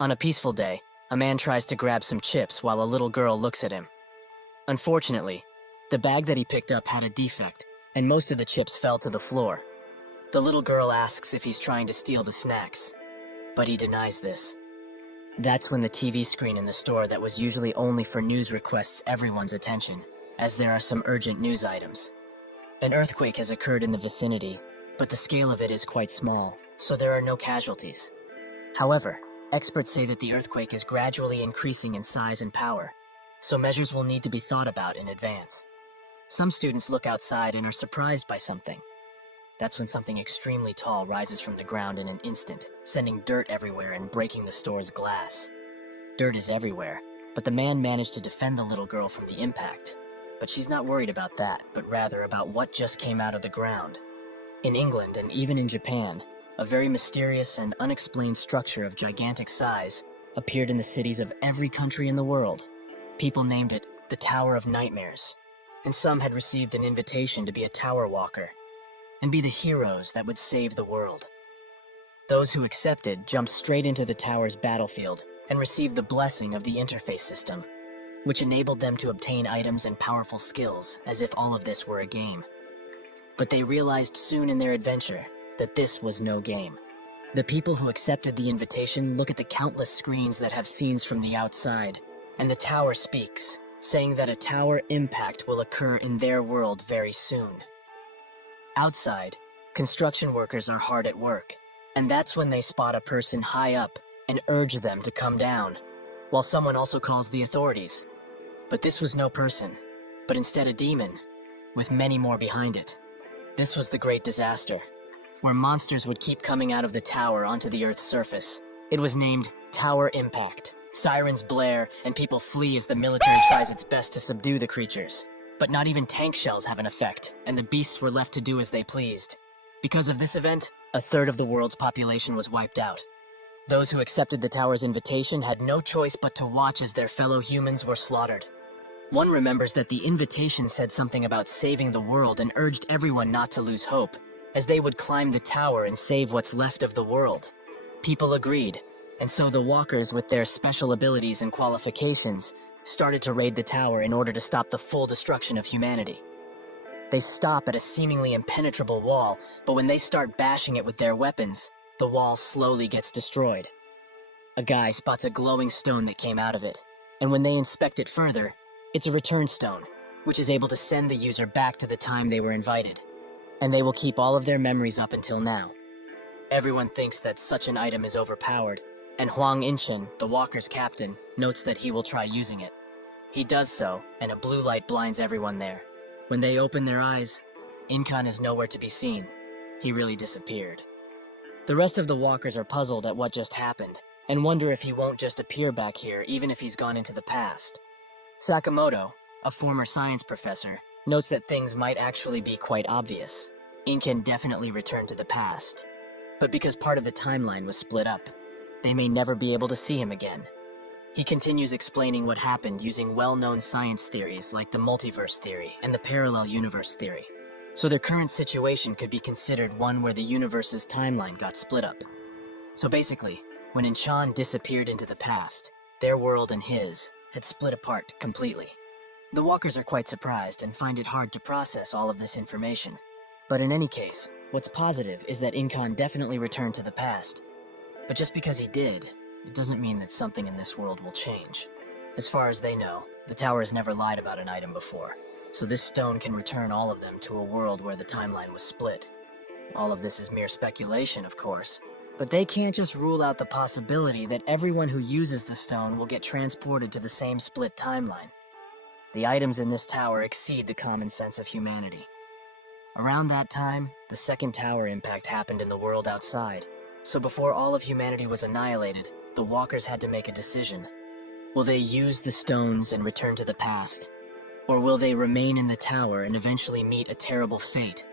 On a peaceful day, a man tries to grab some chips while a little girl looks at him. Unfortunately, the bag that he picked up had a defect, and most of the chips fell to the floor. The little girl asks if he's trying to steal the snacks, but he denies this. That's when the TV screen in the store that was usually only for news requests everyone's attention, as there are some urgent news items. An earthquake has occurred in the vicinity, but the scale of it is quite small, so there are no casualties. However, experts say that the earthquake is gradually increasing in size and power, so measures will need to be thought about in advance. Some students look outside and are surprised by something. That's when something extremely tall rises from the ground in an instant, sending dirt everywhere and breaking the store's glass. Dirt is everywhere, but the man managed to defend the little girl from the impact. But she's not worried about that, but rather about what just came out of the ground. In England and even in Japan, a very mysterious and unexplained structure of gigantic size appeared in the cities of every country in the world. People named it the Tower of Nightmares, and some had received an invitation to be a tower walker and be the heroes that would save the world. Those who accepted jumped straight into the tower's battlefield and received the blessing of the interface system, which enabled them to obtain items and powerful skills as if all of this were a game. But they realized soon in their adventure that this was no game. The people who accepted the invitation look at the countless screens that have scenes from the outside, and the tower speaks, saying that a tower impact will occur in their world very soon. Outside, construction workers are hard at work, and that's when they spot a person high up and urge them to come down, while someone also calls the authorities. But this was no person, but instead a demon, with many more behind it. This was the great disaster, where monsters would keep coming out of the tower onto the Earth's surface. It was named Tower Impact. Sirens blare, and people flee as the military tries its best to subdue the creatures. But not even tank shells have an effect, and the beasts were left to do as they pleased. Because of this event, a third of the world's population was wiped out. Those who accepted the tower's invitation had no choice but to watch as their fellow humans were slaughtered. One remembers that the invitation said something about saving the world and urged everyone not to lose hope, as they would climb the tower and save what's left of the world. People agreed, and so the walkers with their special abilities and qualifications started to raid the tower in order to stop the full destruction of humanity. They stop at a seemingly impenetrable wall, but when they start bashing it with their weapons, the wall slowly gets destroyed. A guy spots a glowing stone that came out of it, and when they inspect it further, it's a return stone, which is able to send the user back to the time they were invited, and they will keep all of their memories up until now. Everyone thinks that such an item is overpowered, and Huang Inchen, the walker's captain, notes that he will try using it. He does so, and a blue light blinds everyone there. When they open their eyes, Inkan is nowhere to be seen. He really disappeared. The rest of the walkers are puzzled at what just happened, and wonder if he won't just appear back here even if he's gone into the past. Sakamoto, a former science professor, notes that things might actually be quite obvious. Inkan definitely returned to the past, but because part of the timeline was split up, they may never be able to see him again. He continues explaining what happened using well-known science theories like the multiverse theory and the parallel universe theory. So their current situation could be considered one where the universe's timeline got split up. So basically, when Inchan disappeared into the past, their world and his had split apart completely. The walkers are quite surprised and find it hard to process all of this information. But in any case, what's positive is that Inkan definitely returned to the past. But just because he did, it doesn't mean that something in this world will change. As far as they know, the tower has never lied about an item before, so this stone can return all of them to a world where the timeline was split. All of this is mere speculation, of course, but they can't just rule out the possibility that everyone who uses the stone will get transported to the same split timeline. The items in this tower exceed the common sense of humanity. Around that time, the second tower impact happened in the world outside. So before all of humanity was annihilated, the walkers had to make a decision. Will they use the stones and return to the past? Or will they remain in the tower and eventually meet a terrible fate?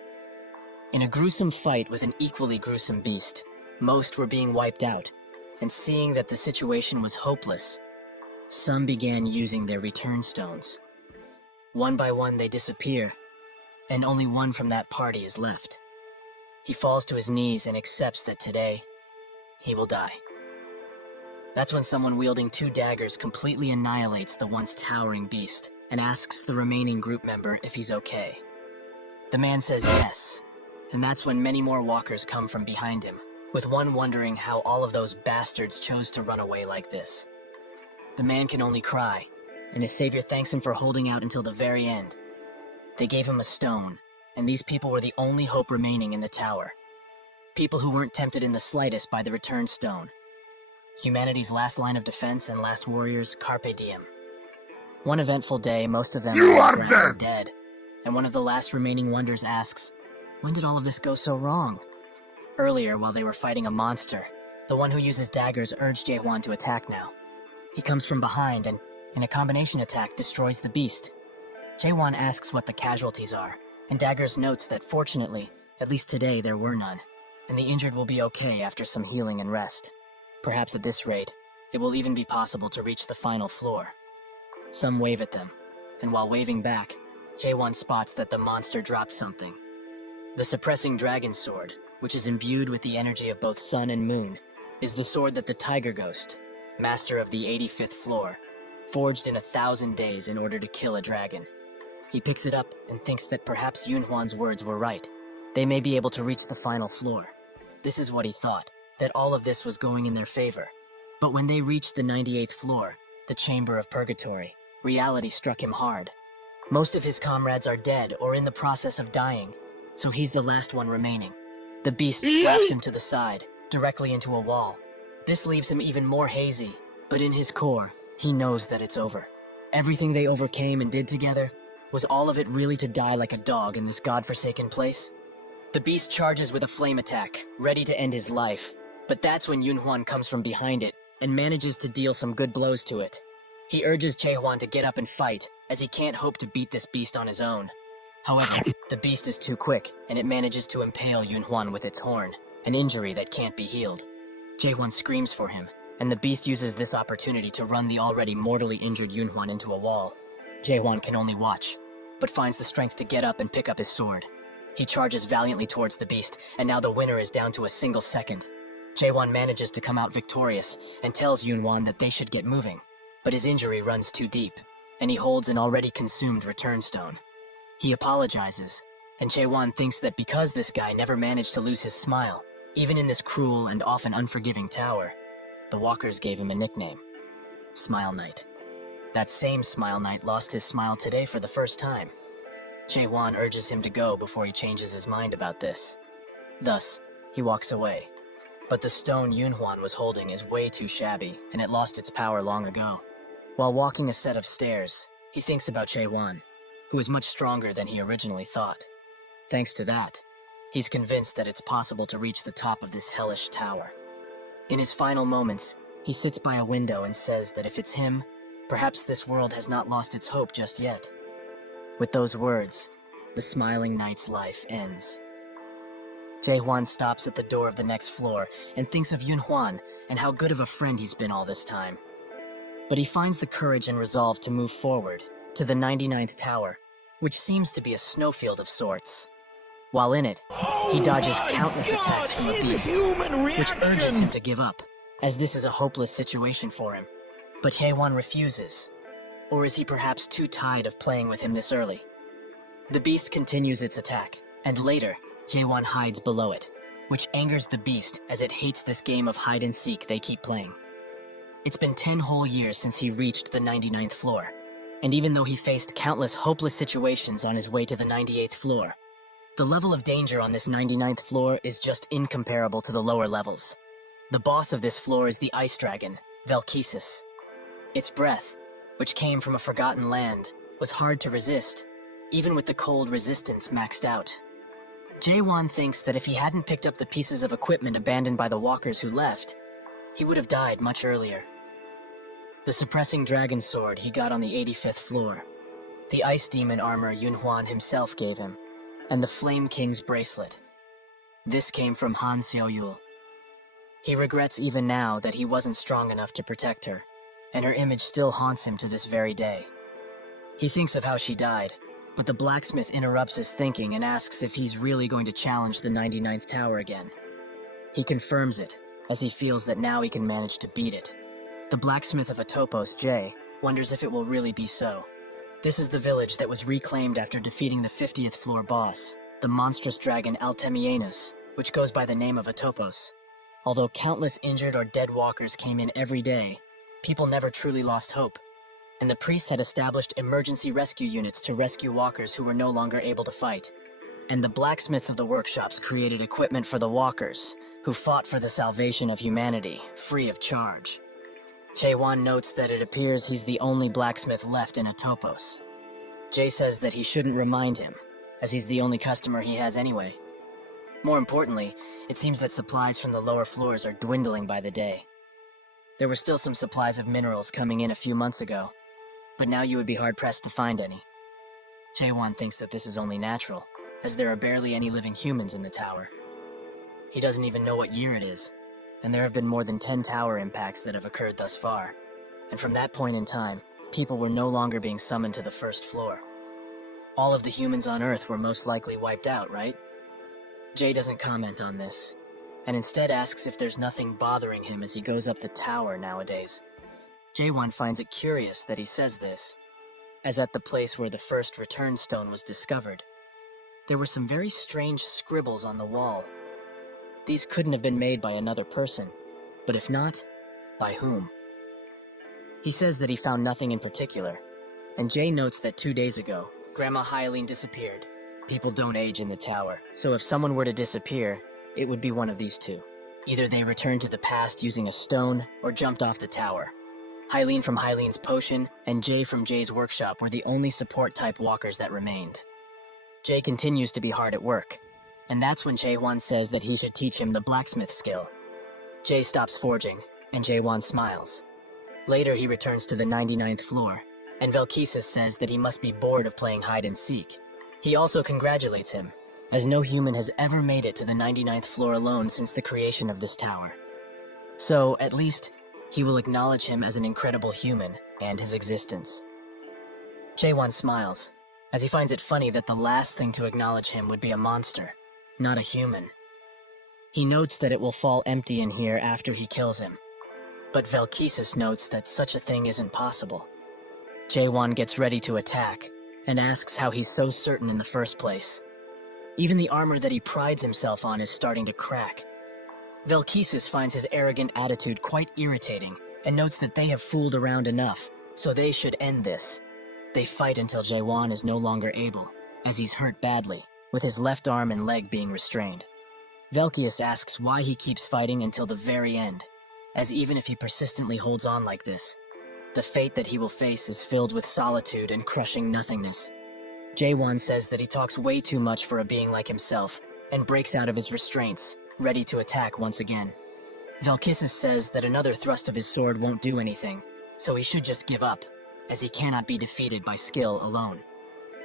In a gruesome fight with an equally gruesome beast, most were being wiped out, and seeing that the situation was hopeless, some began using their return stones. One by one they disappear, and only one from that party is left. He falls to his knees and accepts that today, he will die. That's when someone wielding 2 daggers completely annihilates the once towering beast and asks the remaining group member if he's okay. The man says yes, and that's when many more walkers come from behind him, with one wondering how all of those bastards chose to run away like this. The man can only cry, and his savior thanks him for holding out until the very end. They gave him a stone, and these people were the only hope remaining in the tower. People who weren't tempted in the slightest by the return stone. Humanity's last line of defense and last warriors, carpe diem. One eventful day, most of them are dead, and one of the last remaining wonders asks, when did all of this go so wrong? Earlier, while they were fighting a monster, the one who uses daggers urged Jae-hwan to attack now. He comes from behind and, in a combination attack, destroys the beast. Jae-hwan asks what the casualties are, and Daggers notes that fortunately, at least today, there were none, and the injured will be okay after some healing and rest. Perhaps at this rate, it will even be possible to reach the final floor. Some wave at them, and while waving back, Jae-hwan spots that the monster dropped something. The suppressing dragon sword, which is imbued with the energy of both sun and moon, is the sword that the Tiger Ghost, master of the 85th floor, forged in 1,000 days in order to kill a dragon. He picks it up and thinks that perhaps Yunhwan's words were right. They may be able to reach the final floor. This is what he thought, that all of this was going in their favor. But when they reached the 98th floor, the Chamber of Purgatory, reality struck him hard. Most of his comrades are dead or in the process of dying, so he's the last one remaining. The beast slaps him to the side, directly into a wall. This leaves him even more hazy, but in his core, he knows that it's over. Everything they overcame and did together, was all of it really to die like a dog in this godforsaken place? The beast charges with a flame attack, ready to end his life, but that's when Yunhwan comes from behind it and manages to deal some good blows to it. He urges Jae-hwan to get up and fight, as he can't hope to beat this beast on his own. However, the beast is too quick, and it manages to impale Yunhwan with its horn, an injury that can't be healed. Jae-hwan screams for him, and the beast uses this opportunity to run the already mortally injured Yunhwan into a wall. Jae-hwan can only watch, but finds the strength to get up and pick up his sword. He charges valiantly towards the beast, and now the winner is down to a single second. Jae-hwan manages to come out victorious, and tells Yunhwan that they should get moving. But his injury runs too deep, and he holds an already consumed return stone. He apologizes, and Jae-hwan thinks that because this guy never managed to lose his smile, even in this cruel and often unforgiving tower, the walkers gave him a nickname, Smile Knight. That same Smile Knight lost his smile today for the first time. Jae-hwan urges him to go before he changes his mind about this. Thus, he walks away. But the stone Yunhwan was holding is way too shabby, and it lost its power long ago. While walking a set of stairs, he thinks about Jae-hwan, who is much stronger than he originally thought. Thanks to that, he's convinced that it's possible to reach the top of this hellish tower. In his final moments, he sits by a window and says that if it's him, perhaps this world has not lost its hope just yet. With those words, the smiling knight's life ends. Jae-hwan stops at the door of the next floor and thinks of Yunhwan and how good of a friend he's been all this time. But he finds the courage and resolve to move forward to the 99th tower, which seems to be a snowfield of sorts. While in it, he dodges countless attacks from the beast, which urges him to give up, as this is a hopeless situation for him. But Jae-hwan refuses. Or is he perhaps too tired of playing with him this early? The beast continues its attack, and later, Jae-hwan hides below it, which angers the beast as it hates this game of hide-and-seek they keep playing. It's been 10 whole years since he reached the 99th floor, and even though he faced countless hopeless situations on his way to the 98th floor, the level of danger on this 99th floor is just incomparable to the lower levels. The boss of this floor is the ice dragon, Velkesis. Its breath, which came from a forgotten land, was hard to resist, even with the cold resistance maxed out. Jae-hwan thinks that if he hadn't picked up the pieces of equipment abandoned by the walkers who left, he would have died much earlier. The suppressing dragon sword he got on the 85th floor, the ice demon armor Yunhwan himself gave him, and the Flame King's bracelet. This came from Han Xiaoyul. He regrets even now that he wasn't strong enough to protect her, and her image still haunts him to this very day. He thinks of how she died, but the blacksmith interrupts his thinking and asks if he's really going to challenge the 99th tower again. He confirms it, as he feels that now he can manage to beat it. The blacksmith of Atopos, Jay, wonders if it will really be so. This is the village that was reclaimed after defeating the 50th floor boss, the monstrous dragon Altemianus, which goes by the name of Atopos. Although countless injured or dead walkers came in every day, people never truly lost hope, and the priests had established emergency rescue units to rescue walkers who were no longer able to fight. And the blacksmiths of the workshops created equipment for the walkers, who fought for the salvation of humanity, free of charge. Jae-won notes that it appears he's the only blacksmith left in Atopos. Jay says that he shouldn't remind him, as he's the only customer he has anyway. More importantly, it seems that supplies from the lower floors are dwindling by the day. There were still some supplies of minerals coming in a few months ago, but now you would be hard-pressed to find any. Jae-won thinks that this is only natural, as there are barely any living humans in the tower. He doesn't even know what year it is, and there have been more than 10 tower impacts that have occurred thus far. And from that point in time, people were no longer being summoned to the first floor. All of the humans on Earth were most likely wiped out, right? Jay doesn't comment on this, and instead asks if there's nothing bothering him as he goes up the tower nowadays. Jae-won finds it curious that he says this, as at the place where the first return stone was discovered, there were some very strange scribbles on the wall. These couldn't have been made by another person, but if not, by whom? He says that he found nothing in particular, and Jay notes that 2 days ago, Grandma Hyline disappeared. People don't age in the tower, so if someone were to disappear, it would be one of these two. Either they returned to the past using a stone, or jumped off the tower. Hyline from Hyline's potion, and Jay from Jay's workshop were the only support-type walkers that remained. Jay continues to be hard at work, and that's when Jae-won says that he should teach him the blacksmith skill. Jay stops forging, and Jae-won smiles. Later, he returns to the 99th floor, and Velkesis says that he must be bored of playing hide-and-seek. He also congratulates him, as no human has ever made it to the 99th floor alone since the creation of this tower. So, at least, he will acknowledge him as an incredible human and his existence. Jae-won smiles, as he finds it funny that the last thing to acknowledge him would be a monster, not a human. He notes that it will fall empty in here after he kills him, but Velkesis notes that such a thing isn't possible. Jae-won gets ready to attack, and asks how he's so certain in the first place. Even the armor that he prides himself on is starting to crack. Velkesis finds his arrogant attitude quite irritating, and notes that they have fooled around enough, so they should end this. They fight until Jae-won is no longer able, as he's hurt badly, with his left arm and leg being restrained. Velkesis asks why he keeps fighting until the very end, as even if he persistently holds on like this, the fate that he will face is filled with solitude and crushing nothingness. Jae-won says that he talks way too much for a being like himself, and breaks out of his restraints, ready to attack once again. Velkesis says that another thrust of his sword won't do anything, so he should just give up, as he cannot be defeated by skill alone.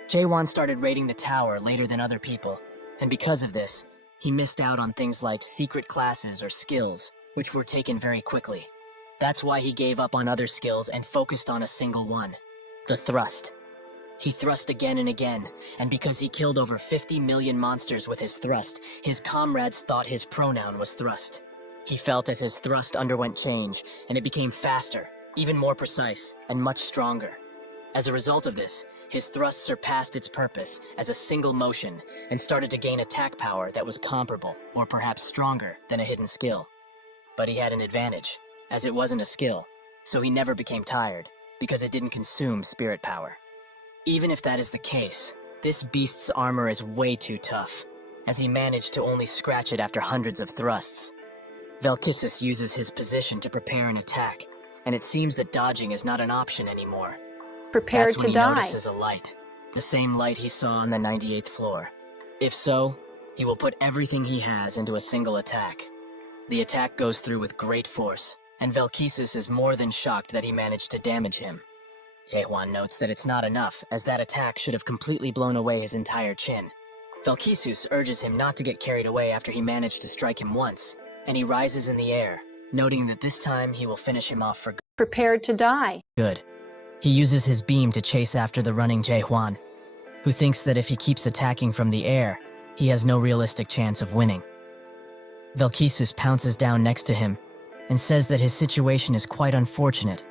Jae-won started raiding the tower later than other people, and because of this, he missed out on things like secret classes or skills, which were taken very quickly. That's why he gave up on other skills and focused on a single one, the thrust. He thrust again and again, and because he killed over 50 million monsters with his thrust, his comrades thought his pronoun was thrust. He felt as his thrust underwent change, and it became faster, even more precise, and much stronger. As a result of this, his thrust surpassed its purpose as a single motion and started to gain attack power that was comparable, or perhaps stronger, than a hidden skill. But he had an advantage, as it wasn't a skill, so he never became tired, because it didn't consume spirit power. Even if that is the case, this beast's armor is way too tough, as he managed to only scratch it after hundreds of thrusts. Velkesis uses his position to prepare an attack, and it seems that dodging is not an option anymore. Prepared That's when to he die. notices a light, the same light he saw on the 98th floor. If so, he will put everything he has into a single attack. The attack goes through with great force, and Velkesis is more than shocked that he managed to damage him. Jae-won notes that it's not enough, as that attack should have completely blown away his entire chin. Velkesis urges him not to get carried away after he managed to strike him once, and he rises in the air, noting that this time he will finish him off for Prepared to die. good. He uses his beam to chase after the running Jae-won, who thinks that if he keeps attacking from the air, he has no realistic chance of winning. Velkesis pounces down next to him, and says that his situation is quite unfortunate,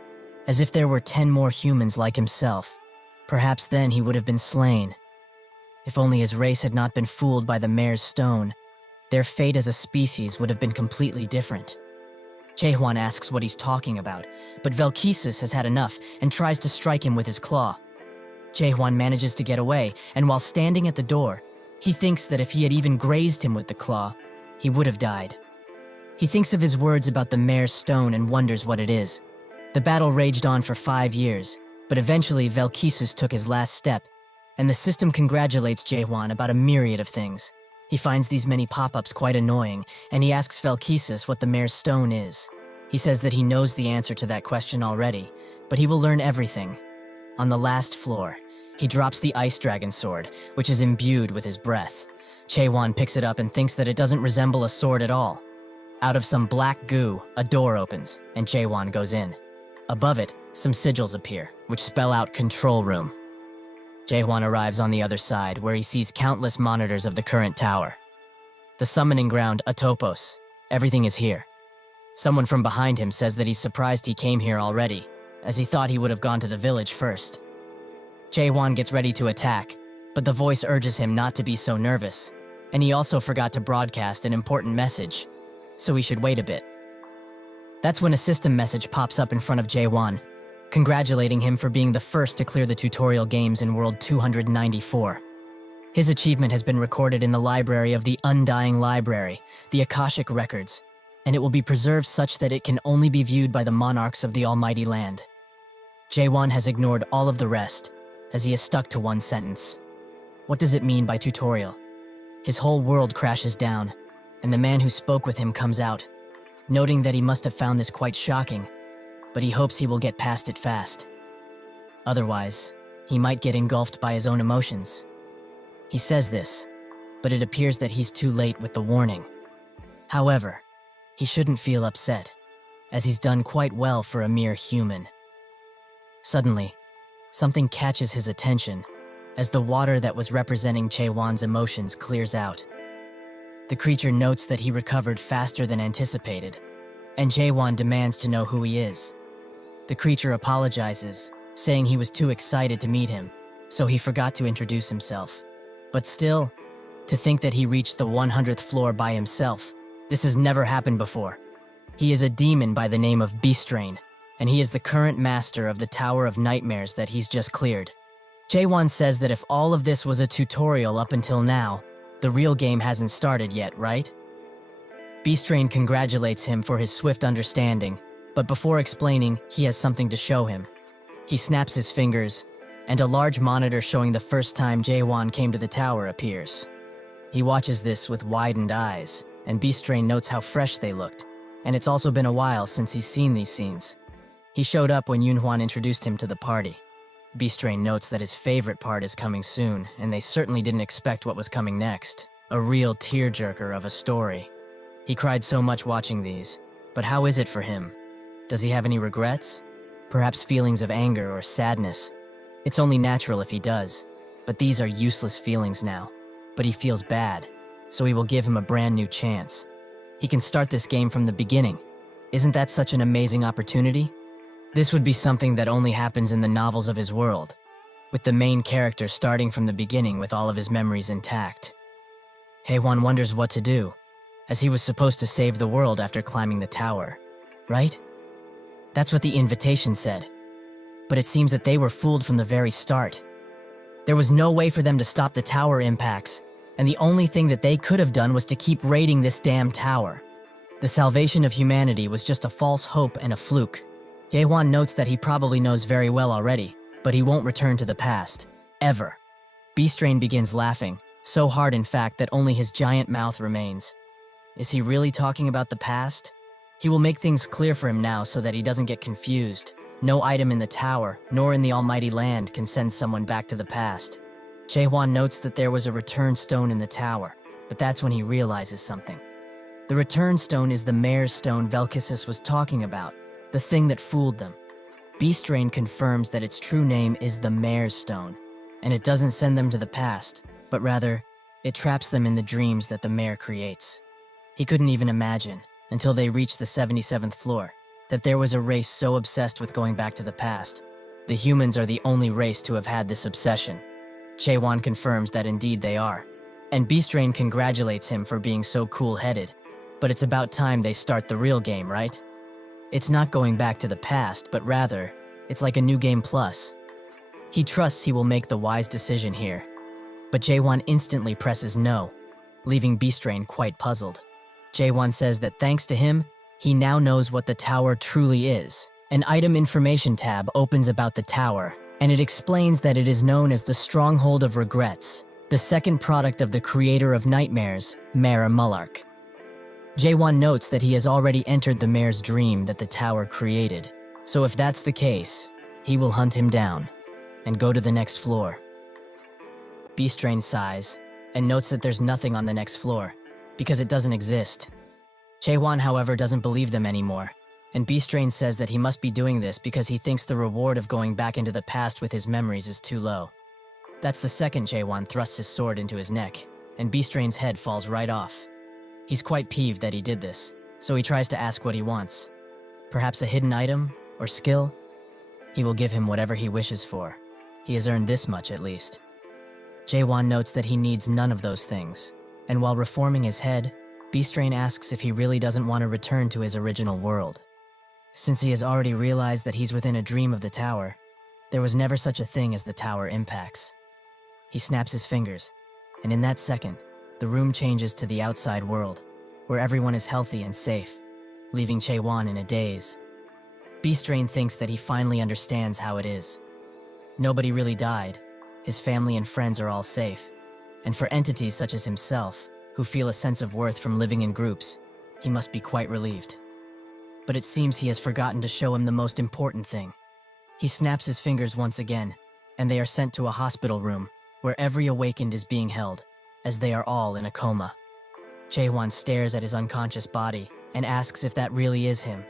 as if there were 10 more humans like himself. Perhaps then he would have been slain. If only his race had not been fooled by the mayor's stone, their fate as a species would have been completely different. Jaehwan asks what he's talking about, but Velkesis has had enough and tries to strike him with his claw. Jaehwan manages to get away, and while standing at the door, he thinks that if he had even grazed him with the claw, he would have died. He thinks of his words about the mayor's stone and wonders what it is. The battle raged on for 5 years, but eventually Velkesis took his last step, and the system congratulates Jaehwan about a myriad of things. He finds these many pop-ups quite annoying, and he asks Velkesis what the mayor's stone is. He says that he knows the answer to that question already, but he will learn everything. On the last floor, he drops the ice dragon sword, which is imbued with his breath. Jaehwan picks it up and thinks that it doesn't resemble a sword at all. Out of some black goo, a door opens, and Jaehwan goes in. Above it, some sigils appear, which spell out Control Room. Jaehwan arrives on the other side, where he sees countless monitors of the current tower. The summoning ground, Atopos. Everything is here. Someone from behind him says that he's surprised he came here already, as he thought he would have gone to the village first. Jaehwan gets ready to attack, but the voice urges him not to be so nervous, and he also forgot to broadcast an important message, so he should wait a bit. That's when a system message pops up in front of Jaehwan, congratulating him for being the first to clear the tutorial games in World 294. His achievement has been recorded in the library of the Undying Library, the Akashic Records, and it will be preserved such that it can only be viewed by the monarchs of the Almighty Land. Jaehwan has ignored all of the rest, as he is stuck to one sentence. What does it mean by tutorial? His whole world crashes down, and the man who spoke with him comes out, noting that he must have found this quite shocking, but he hopes he will get past it fast. Otherwise, he might get engulfed by his own emotions. He says this, but it appears that he's too late with the warning. However, he shouldn't feel upset, as he's done quite well for a mere human. Suddenly, something catches his attention as the water that was representing Jaehwan's emotions clears out. The creature notes that he recovered faster than anticipated, and Jaehwan demands to know who he is. The creature apologizes, saying he was too excited to meet him, so he forgot to introduce himself. But still, to think that he reached the 100th floor by himself, this has never happened before. He is a demon by the name of Beastrain, and he is the current master of the Tower of Nightmares that he's just cleared. Jaehwan says that if all of this was a tutorial up until now, the real game hasn't started yet, right? Beastrain congratulates him for his swift understanding, but before explaining, he has something to show him. He snaps his fingers, and a large monitor showing the first time Jaehwan came to the tower appears. He watches this with widened eyes, and Beastrain notes how fresh they looked, and it's also been a while since he's seen these scenes. He showed up when Yunhwan introduced him to the party. Beastrain notes that his favorite part is coming soon, and they certainly didn't expect what was coming next. A real tearjerker of a story. He cried so much watching these, but how is it for him? Does he have any regrets? Perhaps feelings of anger or sadness? It's only natural if he does, but these are useless feelings now. But he feels bad, so we will give him a brand new chance. He can start this game from the beginning. Isn't that such an amazing opportunity? This would be something that only happens in the novels of his world, with the main character starting from the beginning with all of his memories intact. Haewon wonders what to do, as he was supposed to save the world after climbing the tower, right? That's what the invitation said. But it seems that they were fooled from the very start. There was no way for them to stop the tower impacts, and the only thing that they could have done was to keep raiding this damn tower. The salvation of humanity was just a false hope and a fluke. Haewon notes that he probably knows very well already, but he won't return to the past. Ever. Beastrain begins laughing, so hard in fact that only his giant mouth remains. Is he really talking about the past? He will make things clear for him now so that he doesn't get confused. No item in the tower, nor in the Almighty Land, can send someone back to the past. Jaehwan notes that there was a return stone in the tower, but that's when he realizes something. The return stone is the mayor's stone Velkesis was talking about, the thing that fooled them. Beastrain confirms that its true name is the mayor's stone, and it doesn't send them to the past, but rather, it traps them in the dreams that the mayor creates. He couldn't even imagine, until they reached the 77th floor, that there was a race so obsessed with going back to the past. The humans are the only race to have had this obsession. Chaewon confirms that indeed they are, and Beastrain congratulates him for being so cool-headed. But it's about time they start the real game, right? It's not going back to the past, but rather, it's like a new game plus. He trusts he will make the wise decision here. But Jaewon instantly presses no, leaving Beastrain quite puzzled. Jaewon says that thanks to him, he now knows what the tower truly is. An item information tab opens about the tower, and it explains that it is known as the Stronghold of Regrets, the second product of the creator of nightmares, Mayor Mullark. Jaewon notes that he has already entered the mayor's dream that the tower created, so if that's the case, he will hunt him down and go to the next floor. Beastrain sighs and notes that there's nothing on the next floor, because it doesn't exist. Chaewon, however, doesn't believe them anymore, and Beastrain says that he must be doing this because he thinks the reward of going back into the past with his memories is too low. That's the second Jaewon thrusts his sword into his neck, and Beastrain's head falls right off. He's quite peeved that he did this, so he tries to ask what he wants. Perhaps a hidden item or skill? He will give him whatever he wishes for. He has earned this much at least. Jaewon notes that he needs none of those things, and while reforming his head, Beastrain asks if he really doesn't want to return to his original world. Since he has already realized that he's within a dream of the tower, there was never such a thing as the tower impacts. He snaps his fingers, and in that second, the room changes to the outside world, where everyone is healthy and safe, leaving Chaewon in a daze. Beastrain thinks that he finally understands how it is. Nobody really died, his family and friends are all safe, and for entities such as himself, who feel a sense of worth from living in groups, he must be quite relieved. But it seems he has forgotten to show him the most important thing. He snaps his fingers once again, and they are sent to a hospital room, where every awakened is being held, as they are all in a coma. Chaewon stares at his unconscious body and asks if that really is him.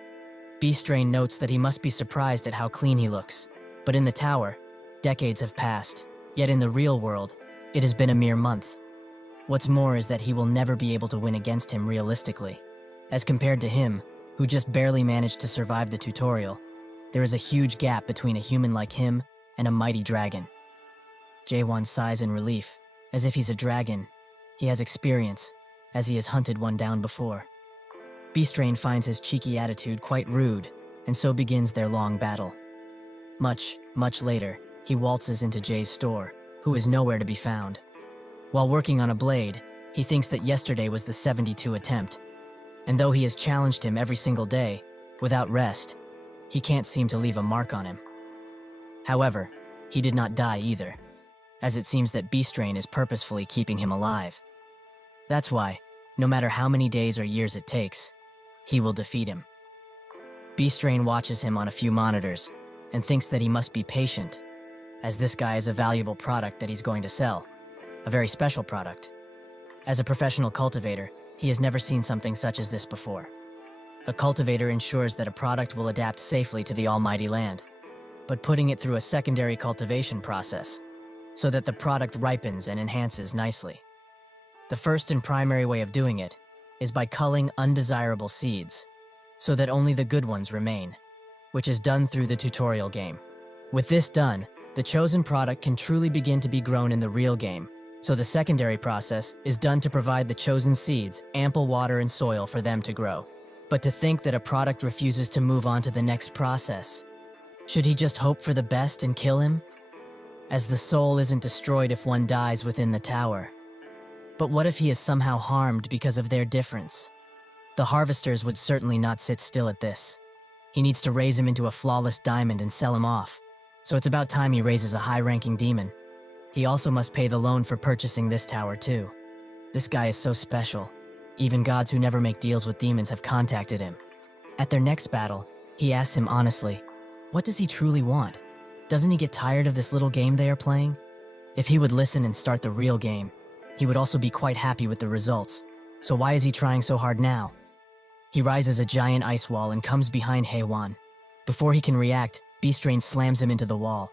Beastrain notes that he must be surprised at how clean he looks, but in the tower, decades have passed, yet in the real world, it has been a mere month. What's more is that he will never be able to win against him realistically. As compared to him, who just barely managed to survive the tutorial, there is a huge gap between a human like him and a mighty dragon. Jaewon sighs in relief. As if he's a dragon, he has experience, as he has hunted one down before. Beastrain finds his cheeky attitude quite rude, and so begins their long battle. Much later, he waltzes into Jay's store, who is nowhere to be found. While working on a blade, he thinks that yesterday was the 72 attempt, and though he has challenged him every single day, without rest, he can't seem to leave a mark on him. However, he did not die either, as it seems that Beastrain is purposefully keeping him alive. That's why, no matter how many days or years it takes, he will defeat him. Beastrain watches him on a few monitors and thinks that he must be patient, as this guy is a valuable product that he's going to sell, a very special product. As a professional cultivator, he has never seen something such as this before. A cultivator ensures that a product will adapt safely to the almighty land, but putting it through a secondary cultivation process, so that the product ripens and enhances nicely. The first and primary way of doing it is by culling undesirable seeds, so that only the good ones remain, which is done through the tutorial game. With this done, the chosen product can truly begin to be grown in the real game, so the secondary process is done to provide the chosen seeds ample water and soil for them to grow. But to think that a product refuses to move on to the next process, should he just hope for the best and kill him? As the soul isn't destroyed if one dies within the tower. But what if he is somehow harmed because of their difference? The harvesters would certainly not sit still at this. He needs to raise him into a flawless diamond and sell him off, so it's about time he raises a high-ranking demon. He also must pay the loan for purchasing this tower too. This guy is so special. Even gods who never make deals with demons have contacted him. At their next battle, he asks him honestly, what does he truly want? Doesn't he get tired of this little game they are playing? If he would listen and start the real game, he would also be quite happy with the results. So why is he trying so hard now? He rises a giant ice wall and comes behind Haewon. Before he can react, Beastrain slams him into the wall.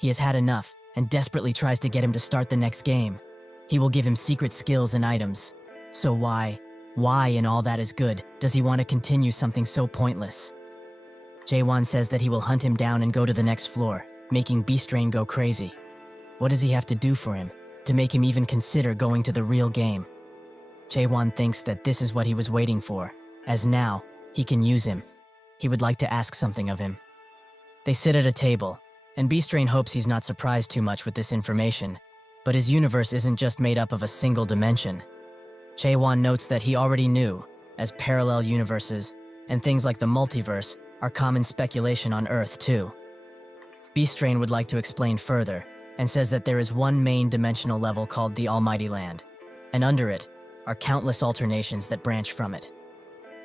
He has had enough and desperately tries to get him to start the next game. He will give him secret skills and items. So why Why in all that is good does he want to continue something so pointless? Jaewon says that he will hunt him down and go to the next floor, making Beastrain go crazy. What does he have to do for him to make him even consider going to the real game? Jaewon thinks that this is what he was waiting for, as now he can use him. He would like to ask something of him. They sit at a table, and Beastrain hopes he's not surprised too much with this information, but his universe isn't just made up of a single dimension. Jaewon notes that he already knew, as parallel universes and things like the multiverse are common speculation on Earth too. Beastrain would like to explain further, and says that there is one main dimensional level called the Almighty Land, and under it are countless alternations that branch from it.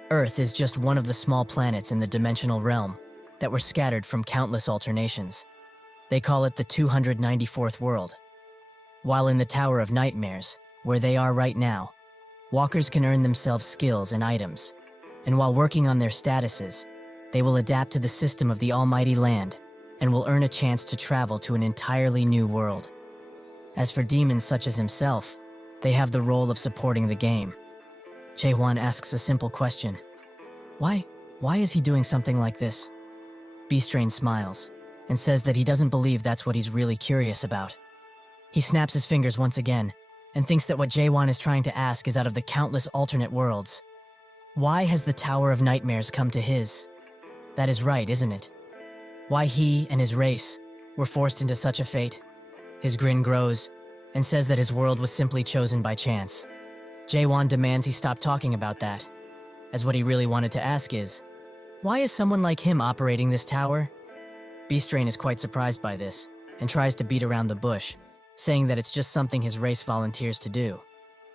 Earth is just one of the small planets in the dimensional realm that were scattered from countless alternations. They call it the 294th world. While in the Tower of Nightmares, where they are right now, walkers can earn themselves skills and items, and while working on their statuses, they will adapt to the system of the Almighty Land and will earn a chance to travel to an entirely new world. As for demons such as himself, they have the role of supporting the game. Jaewon asks a simple question. Why is he doing something like this? Beastrain smiles and says that he doesn't believe that's what he's really curious about. He snaps his fingers once again and thinks that what Jaewon is trying to ask is out of the countless alternate worlds. Why has the Tower of Nightmares come to his? That is right, isn't it? Why he and his race were forced into such a fate? His grin grows and says that his world was simply chosen by chance. Jaewon demands he stop talking about that, as what he really wanted to ask is, why is someone like him operating this tower? Beastrain is quite surprised by this and tries to beat around the bush, saying that it's just something his race volunteers to do.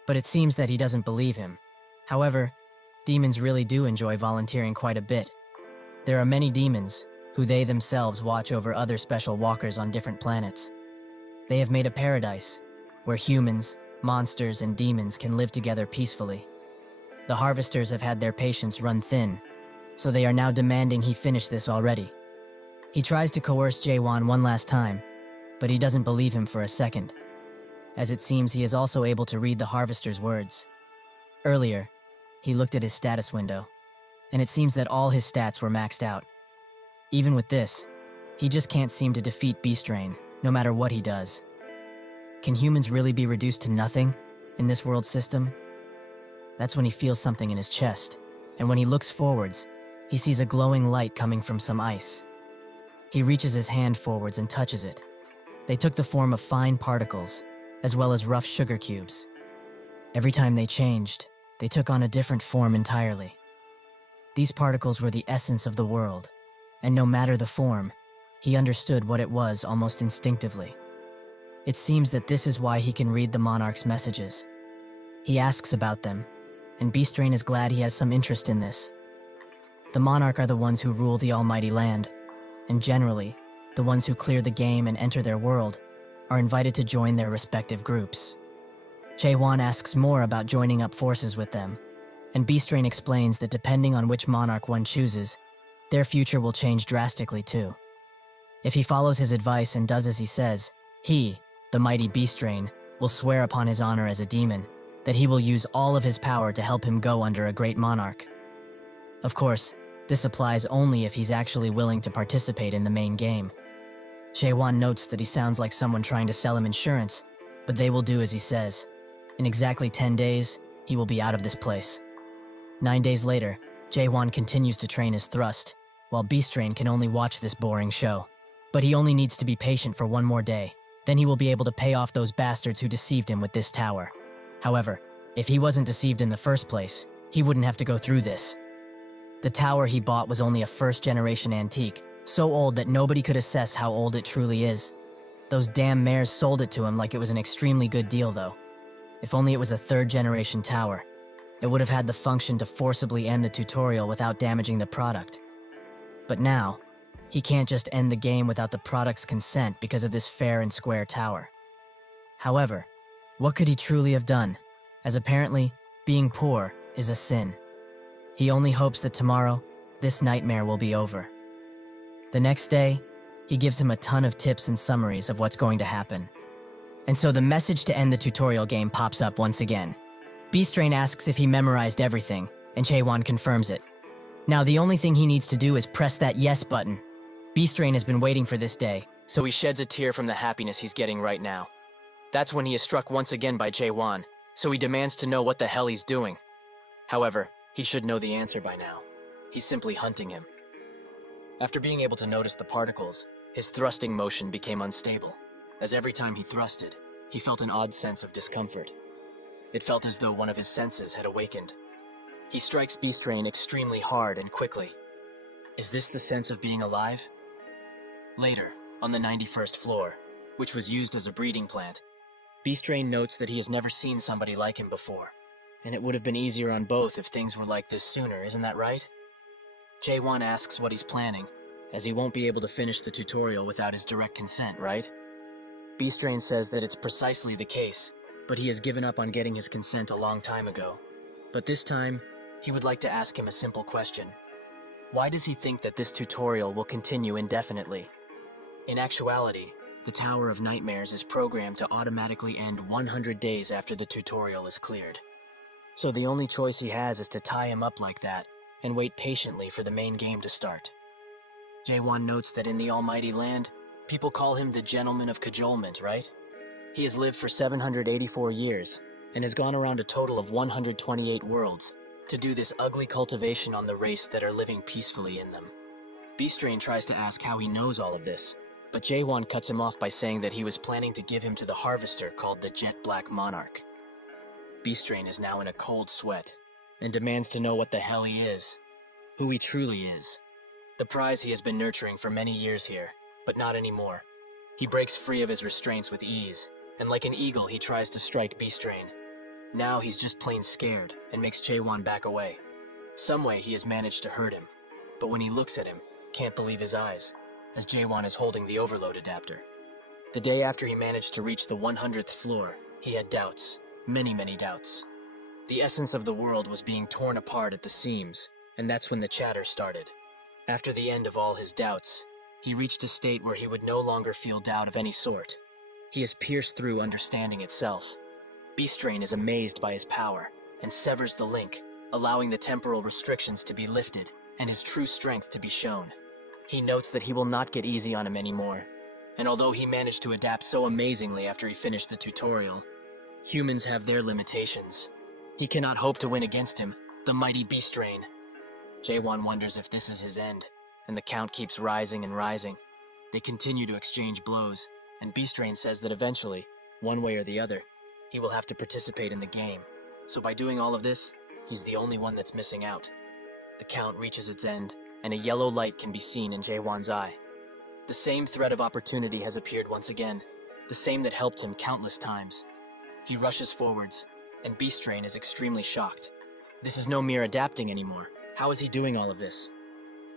But it seems that he doesn't believe him. However, demons really do enjoy volunteering quite a bit. There are many demons who they themselves watch over other special walkers on different planets. They have made a paradise where humans, monsters, and demons can live together peacefully. The harvesters have had their patience run thin, so they are now demanding he finish this already. He tries to coerce Jaewon one last time, but he doesn't believe him for a second, as it seems he is also able to read the harvester's words. Earlier, he looked at his status window, and it seems that all his stats were maxed out. Even with this, he just can't seem to defeat Beastrain, no matter what he does. Can humans really be reduced to nothing in this world system? That's when he feels something in his chest, and when he looks forwards, he sees a glowing light coming from some ice. He reaches his hand forwards and touches it. They took the form of fine particles, as well as rough sugar cubes. Every time they changed, they took on a different form entirely. These particles were the essence of the world, and no matter the form, he understood what it was almost instinctively. It seems that this is why he can read the monarch's messages. He asks about them, and Beastrain is glad he has some interest in this. The monarch are the ones who rule the Almighty Land, and generally, the ones who clear the game and enter their world are invited to join their respective groups. Jaewon asks more about joining up forces with them, and Beastrain explains that depending on which monarch one chooses, their future will change drastically too. If he follows his advice and does as he says, he, the mighty Beastrain, will swear upon his honor as a demon that he will use all of his power to help him go under a great monarch. Of course, this applies only if he's actually willing to participate in the main game. Jaewon notes that he sounds like someone trying to sell him insurance, but they will do as he says. In exactly 10 days, he will be out of this place. 9 days later, Jaewon continues to train his thrust, while Beastrain can only watch this boring show. But he only needs to be patient for one more day. Then he will be able to pay off those bastards who deceived him with this tower. However, if he wasn't deceived in the first place, he wouldn't have to go through this. The tower he bought was only a first-generation antique, so old that nobody could assess how old it truly is. Those damn mares sold it to him like it was an extremely good deal, though. If only it was a third-generation tower, it would have had the function to forcibly end the tutorial without damaging the product. But now, he can't just end the game without the product's consent because of this fair and square tower. However, what could he truly have done, as apparently, being poor is a sin. He only hopes that tomorrow, this nightmare will be over. The next day, he gives him a ton of tips and summaries of what's going to happen. And so the message to end the tutorial game pops up once again. Beastrain asks if he memorized everything, and Jaewon confirms it. Now the only thing he needs to do is press that yes button. Beastrain has been waiting for this day, so he sheds a tear from the happiness he's getting right now. That's when he is struck once again by Jaewon, so he demands to know what the hell he's doing. However, he should know the answer by now. He's simply hunting him. After being able to notice the particles, his thrusting motion became unstable, as every time he thrusted, he felt an odd sense of discomfort. It felt as though one of his senses had awakened. He strikes Beastrain extremely hard and quickly. Is this the sense of being alive? Later, on the 91st floor, which was used as a breeding plant, Beastrain notes that he has never seen somebody like him before, and it would have been easier on both if things were like this sooner, isn't that right? Jaewon asks what he's planning, as he won't be able to finish the tutorial without his direct consent, right? Beastrain says that it's precisely the case, but he has given up on getting his consent a long time ago. But this time, he would like to ask him a simple question. Why does he think that this tutorial will continue indefinitely? In actuality, the Tower of Nightmares is programmed to automatically end 100 days after the tutorial is cleared. So the only choice he has is to tie him up like that and wait patiently for the main game to start. Jaewon notes that in the Almighty Land, people call him the Gentleman of Cajolement, right? He has lived for 784 years and has gone around a total of 128 worlds to do this ugly cultivation on the race that are living peacefully in them. Beastrain tries to ask how he knows all of this, but Jaewon cuts him off by saying that he was planning to give him to the harvester called the Jet Black Monarch. Beastrain is now in a cold sweat and demands to know what the hell he is, who he truly is. The prize he has been nurturing for many years here, but not anymore. He breaks free of his restraints with ease, and like an eagle he tries to strike Beastrain. Now he's just plain scared and makes Jaewon back away. Some way he has managed to hurt him, but when he looks at him, can't believe his eyes, as Jaewon is holding the overload adapter. The day after he managed to reach the 100th floor, he had doubts, many doubts. The essence of the world was being torn apart at the seams, and that's when the chatter started. After the end of all his doubts, he reached a state where he would no longer feel doubt of any sort. He has pierced through understanding itself. Beastrain is amazed by his power, and severs the link, allowing the temporal restrictions to be lifted, and his true strength to be shown. He notes that he will not get easy on him anymore, and although he managed to adapt so amazingly after he finished the tutorial, humans have their limitations. He cannot hope to win against him, the mighty Beastrain. Jaewon wonders if this is his end, and the count keeps rising and rising. They continue to exchange blows, and Beastrain says that eventually, one way or the other, he will have to participate in the game. So by doing all of this, he's the only one that's missing out. The count reaches its end, and a yellow light can be seen in Jaewon's eye. The same thread of opportunity has appeared once again, the same that helped him countless times. He rushes forwards, and Beastrain is extremely shocked. This is no mere adapting anymore. How is he doing all of this?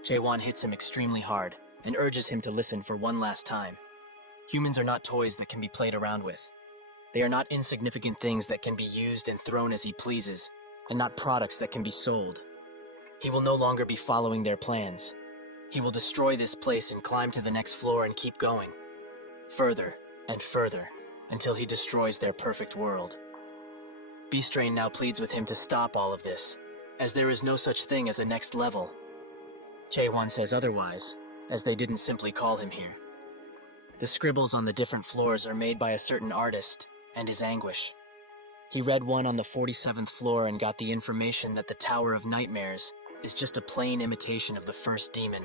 Jaewon hits him extremely hard, and urges him to listen for one last time. Humans are not toys that can be played around with. They are not insignificant things that can be used and thrown as he pleases, and not products that can be sold. He will no longer be following their plans. He will destroy this place and climb to the next floor and keep going. Further and further, until he destroys their perfect world. Beastrain now pleads with him to stop all of this, as there is no such thing as a next level. Jaewon says otherwise, as they didn't simply call him here. The scribbles on the different floors are made by a certain artist, and his anguish. He read one on the 47th floor and got the information that the Tower of Nightmares is just a plain imitation of the first demon,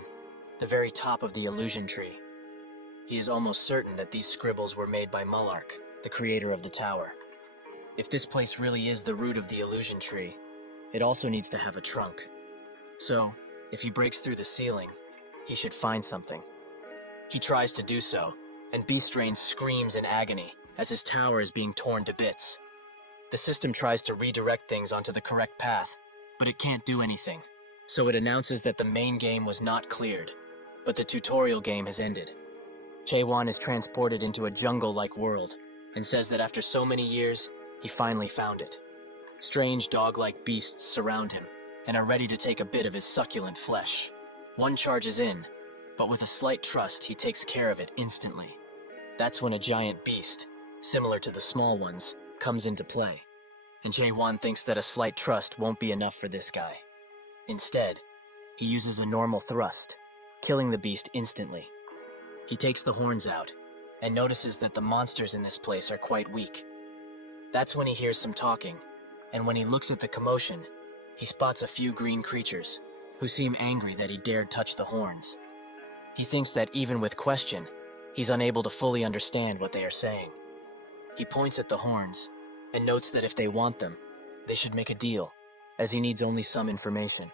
the very top of the illusion tree. He is almost certain that these scribbles were made by Mullark, the creator of the tower. If this place really is the root of the illusion tree, it also needs to have a trunk. So, if he breaks through the ceiling, he should find something. He tries to do so, and Beastrain screams in agony as his tower is being torn to bits. The system tries to redirect things onto the correct path, but it can't do anything. So it announces that the main game was not cleared, but the tutorial game has ended. Jaewon is transported into a jungle-like world, and says that after so many years, he finally found it. Strange dog-like beasts surround him, and are ready to take a bit of his succulent flesh. One charges in, but with a slight trust, he takes care of it instantly. That's when a giant beast, similar to the small ones, comes into play. and Jae-won thinks that a slight trust won't be enough for this guy. Instead, he uses a normal thrust, killing the beast instantly. He takes the horns out, and notices that the monsters in this place are quite weak. That's when he hears some talking, and when he looks at the commotion, he spots a few green creatures, who seem angry that he dared touch the horns. He thinks that even with question, he's unable to fully understand what they are saying. He points at the horns, and notes that if they want them, they should make a deal, as he needs only some information.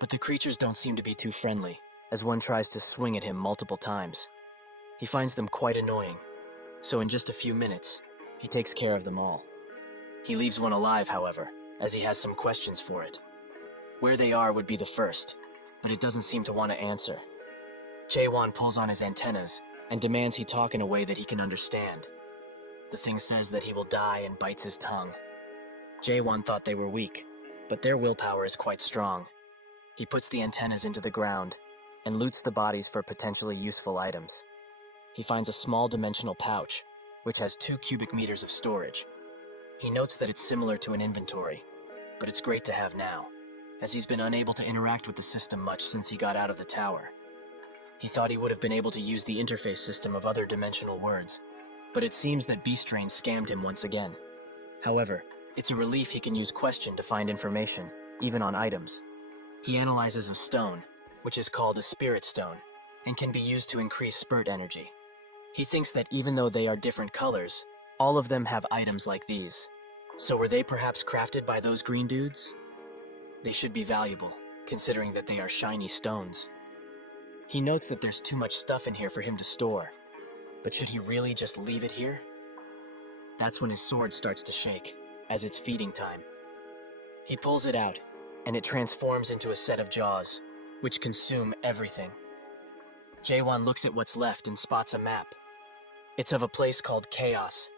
But the creatures don't seem to be too friendly, as one tries to swing at him multiple times. He finds them quite annoying, so in just a few minutes, he takes care of them all. He leaves one alive, however, as he has some questions for it. Where they are would be the first, but it doesn't seem to want to answer. Jae-won pulls on his antennas and demands he talk in a way that he can understand. The thing says that he will die and bites his tongue. Jae-won thought they were weak, but their willpower is quite strong. He puts the antennas into the ground and loots the bodies for potentially useful items. He finds a small dimensional pouch, which has 2 cubic meters of storage. He notes that it's similar to an inventory, but it's great to have now, as he's been unable to interact with the system much since he got out of the tower. He thought he would have been able to use the interface system of other dimensional words, but it seems that Beastrain scammed him once again. However, it's a relief he can use question to find information, even on items. He analyzes a stone, which is called a spirit stone, and can be used to increase spurt energy. He thinks that even though they are different colors, all of them have items like these. So were they perhaps crafted by those green dudes? They should be valuable, considering that they are shiny stones. He notes that there's too much stuff in here for him to store, but should he really just leave it here? That's when his sword starts to shake, as it's feeding time. He pulls it out, and it transforms into a set of jaws, which consume everything. Jae-won looks at what's left and spots a map. It's of a place called Chaos,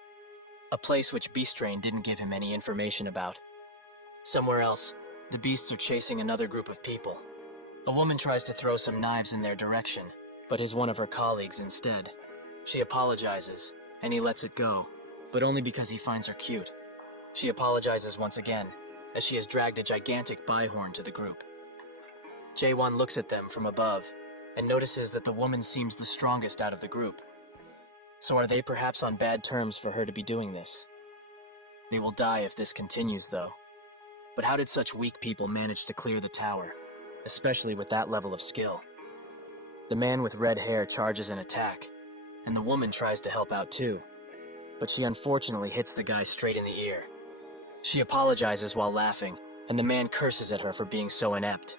a place which Beastrain didn't give him any information about. Somewhere else, the beasts are chasing another group of people. A woman tries to throw some knives in their direction, but is one of her colleagues instead. She apologizes, and he lets it go, but only because he finds her cute. She apologizes once again, as she has dragged a gigantic byhorn to the group. Jae-won looks at them from above, and notices that the woman seems the strongest out of the group. So are they perhaps on bad terms for her to be doing this? They will die if this continues, though. But how did such weak people manage to clear the tower, especially with that level of skill? The man with red hair charges an attack, and the woman tries to help out too, but she unfortunately hits the guy straight in the ear. She apologizes while laughing, and the man curses at her for being so inept.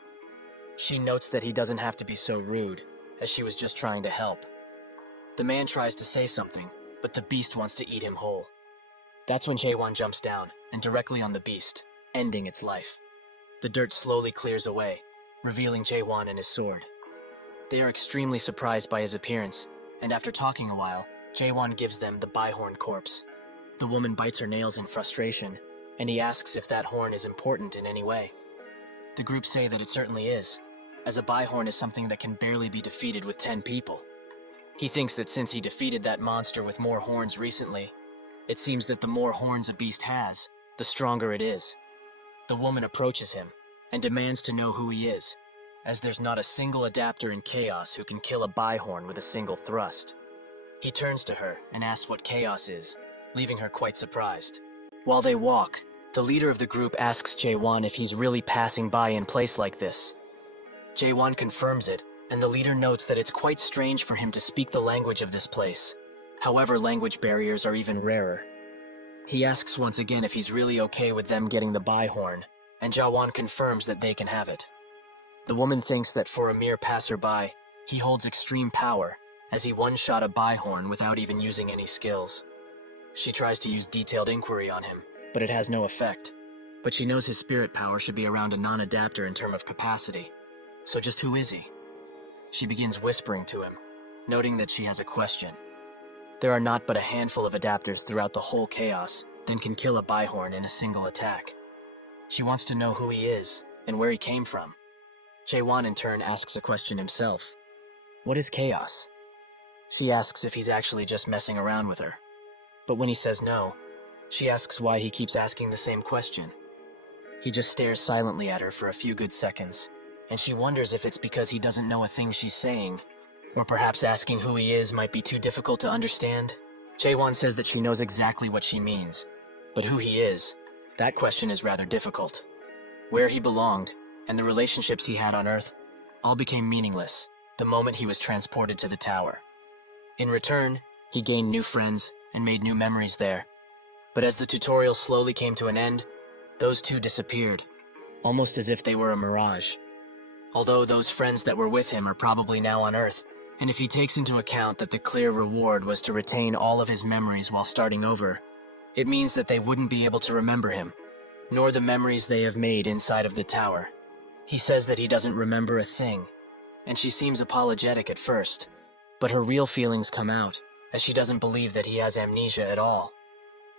She notes that he doesn't have to be so rude, as she was just trying to help. The man tries to say something, but the beast wants to eat him whole. That's when Jae-won jumps down, and directly on the beast, ending its life. The dirt slowly clears away, revealing Jae-won and his sword. They are extremely surprised by his appearance, and after talking a while, Jae-won gives them the byhorn corpse. The woman bites her nails in frustration, and he asks if that horn is important in any way. The group say that it certainly is, as a byhorn is something that can barely be defeated with 10 people. He thinks that since he defeated that monster with more horns recently, it seems that the more horns a beast has, the stronger it is. The woman approaches him and demands to know who he is, as there's not a single adapter in Chaos who can kill a byhorn with a single thrust. He turns to her and asks what Chaos is, leaving her quite surprised. While they walk, the leader of the group asks Jae-won if he's really passing by in place like this. Jae-won confirms it, and the leader notes that it's quite strange for him to speak the language of this place. However, language barriers are even rarer. He asks once again if he's really okay with them getting the byhorn, and Jae-won confirms that they can have it. The woman thinks that for a mere passerby, he holds extreme power, as he one-shot a byhorn without even using any skills. She tries to use detailed inquiry on him, but it has no effect. But she knows his spirit power should be around a non-adapter in terms of capacity. So just who is he? She begins whispering to him, noting that she has a question. There are not but a handful of adapters throughout the whole Chaos that can kill a byhorn in a single attack. She wants to know who he is and where he came from. Jae-won in turn asks a question himself. What is Chaos? She asks if he's actually just messing around with her. But when he says no, She asks why he keeps asking the same question. He just stares silently at her for a few good seconds, and she wonders if it's because he doesn't know a thing she's saying, or perhaps asking who he is might be too difficult to understand. Jaewon says that she knows exactly what she means, but who he is, that question is rather difficult. Where he belonged, and the relationships he had on Earth, all became meaningless the moment he was transported to the tower. In return, he gained new friends and made new memories there. But as the tutorial slowly came to an end, those two disappeared, almost as if they were a mirage. Although those friends that were with him are probably now on Earth, and if he takes into account that the clear reward was to retain all of his memories while starting over, it means that they wouldn't be able to remember him, nor the memories they have made inside of the tower. He says that he doesn't remember a thing, and she seems apologetic at first, but her real feelings come out, as she doesn't believe that he has amnesia at all.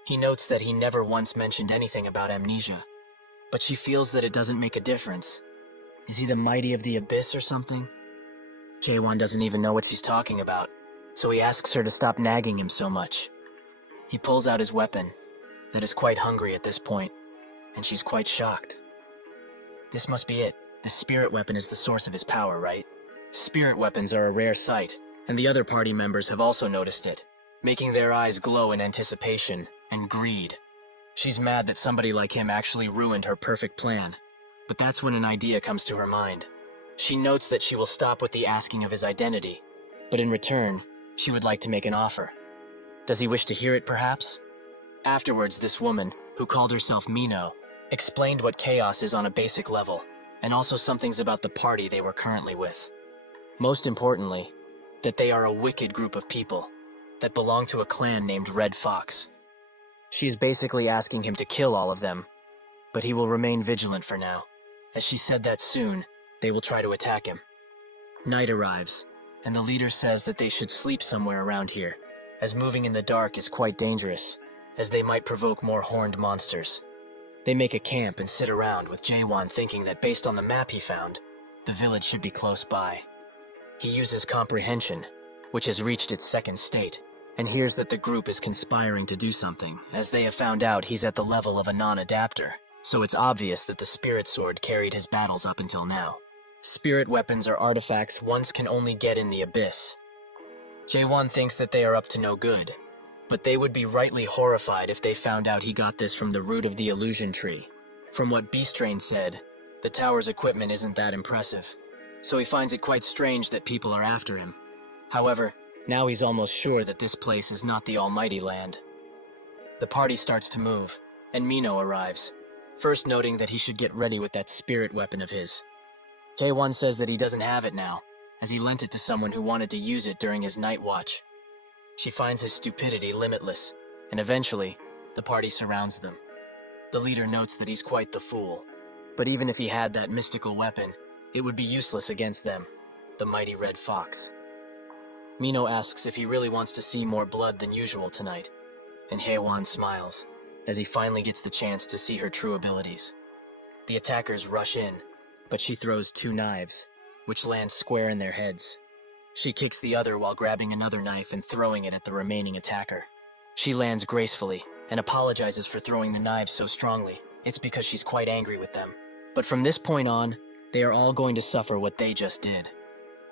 He notes that he never once mentioned anything about amnesia, but she feels that it doesn't make a difference. Is he the mighty of the abyss or something? Jaewon doesn't even know what she's talking about, so he asks her to stop nagging him so much. He pulls out his weapon, that is quite hungry at this point, and she's quite shocked. This must be it. The spirit weapon is the source of his power, right? Spirit weapons are a rare sight, and the other party members have also noticed it, making their eyes glow in anticipation and greed. She's mad that somebody like him actually ruined her perfect plan, but that's when an idea comes to her mind. She notes that she will stop with the asking of his identity, but in return, she would like to make an offer. Does he wish to hear it, perhaps? Afterwards, this woman, who called herself Mino, explained what chaos is on a basic level, and also some things about the party they were currently with. Most importantly, that they are a wicked group of people that belong to a clan named Red Fox. She is basically asking him to kill all of them, but he will remain vigilant for now, as she said that soon they will try to attack him. Night arrives, and the leader says that they should sleep somewhere around here, as moving in the dark is quite dangerous, as they might provoke more horned monsters. They make a camp and sit around with Jaewon thinking that based on the map he found, the village should be close by. He uses comprehension, which has reached its second state, and hears that the group is conspiring to do something, as they have found out he's at the level of a non-adapter, so it's obvious that the spirit sword carried his battles up until now. Spirit weapons are artifacts one can only get in the abyss. Jaewon thinks that they are up to no good, but they would be rightly horrified if they found out he got this from the root of the illusion tree. From what Beastrain said, the tower's equipment isn't that impressive, so he finds it quite strange that people are after him. However, now he's almost sure that this place is not the almighty land. The party starts to move, and Mino arrives, first noting that he should get ready with that spirit weapon of his. K1 says that he doesn't have it now, as he lent it to someone who wanted to use it during his night watch. She finds his stupidity limitless, and eventually, the party surrounds them. The leader notes that he's quite the fool, but even if he had that mystical weapon, it would be useless against them, the mighty Red Fox. Mino asks if he really wants to see more blood than usual tonight, and Haewon smiles, as he finally gets the chance to see her true abilities. The attackers rush in, but she throws 2 knives, which land square in their heads. She kicks the other while grabbing another knife and throwing it at the remaining attacker. She lands gracefully, and apologizes for throwing the knives so strongly. It's because she's quite angry with them. But from this point on, they are all going to suffer what they just did.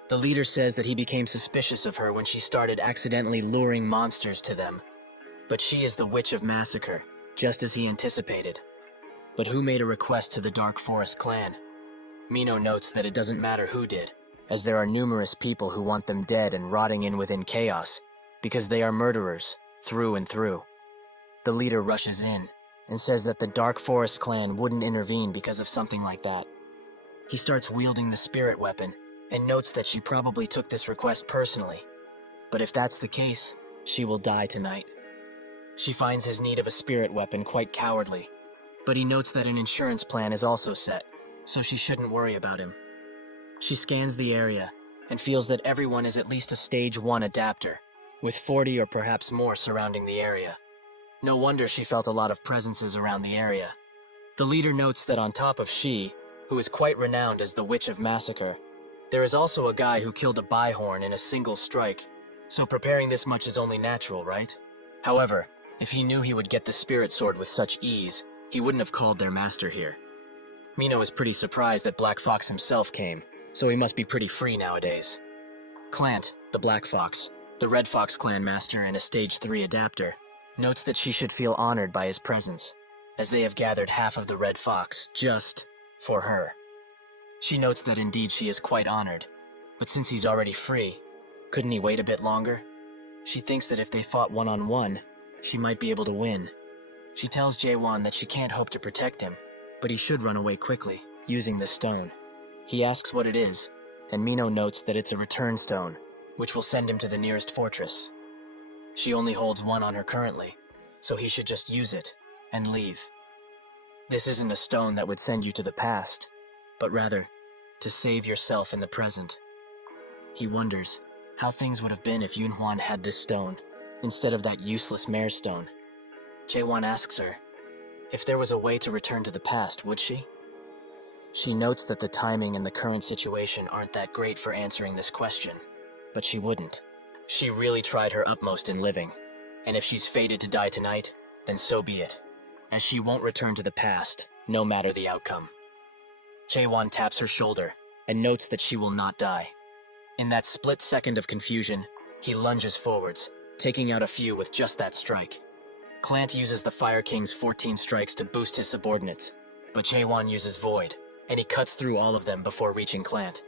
The leader says that he became suspicious of her when she started accidentally luring monsters to them. But she is the Witch of Massacre, just as he anticipated. But who made a request to the Dark Forest clan? Mino notes that it doesn't matter who did, as there are numerous people who want them dead and rotting in within chaos, because they are murderers, through and through. The leader rushes in, and says that the Dark Forest clan wouldn't intervene because of something like that. He starts wielding the spirit weapon, and notes that she probably took this request personally. But if that's the case, she will die tonight. She finds his need of a spirit weapon quite cowardly, but he notes that an insurance plan is also set, so she shouldn't worry about him. She scans the area, and feels that everyone is at least a Stage 1 adapter, with 40 or perhaps more surrounding the area. No wonder she felt a lot of presences around the area. The leader notes that on top of she, who is quite renowned as the Witch of Massacre, there is also a guy who killed a byhorn in a single strike, so preparing this much is only natural, right? However, If he knew he would get the spirit sword with such ease, he wouldn't have called their master here. Mino is pretty surprised that Black Fox himself came, so he must be pretty free nowadays. Clant, the Black Fox, the Red Fox clan master and a Stage 3 adapter, notes that she should feel honored by his presence, as they have gathered half of the Red Fox just for her. She notes that indeed she is quite honored, but since he's already free, couldn't he wait a bit longer? She thinks that if they fought one-on-one, she might be able to win. She tells Jae-won that she can't hope to protect him, but he should run away quickly, using the stone. He asks what it is, and Mino notes that it's a return stone, which will send him to the nearest fortress. She only holds one on her currently, so he should just use it and leave. This isn't a stone that would send you to the past, but rather to save yourself in the present. He wonders how things would have been if Yoon-hwan had this stone, instead of that useless mare's stone. Jae-won asks her, if there was a way to return to the past, would she? She notes that the timing and the current situation aren't that great for answering this question, but she wouldn't. She really tried her utmost in living, and if she's fated to die tonight, then so be it, as she won't return to the past, no matter the outcome. Jae-won taps her shoulder and notes that she will not die. In that split second of confusion, he lunges forwards, taking out a few with just that strike. Clant uses the Fire King's 14 strikes to boost his subordinates, but Jae-won uses Void, and he cuts through all of them before reaching Clant.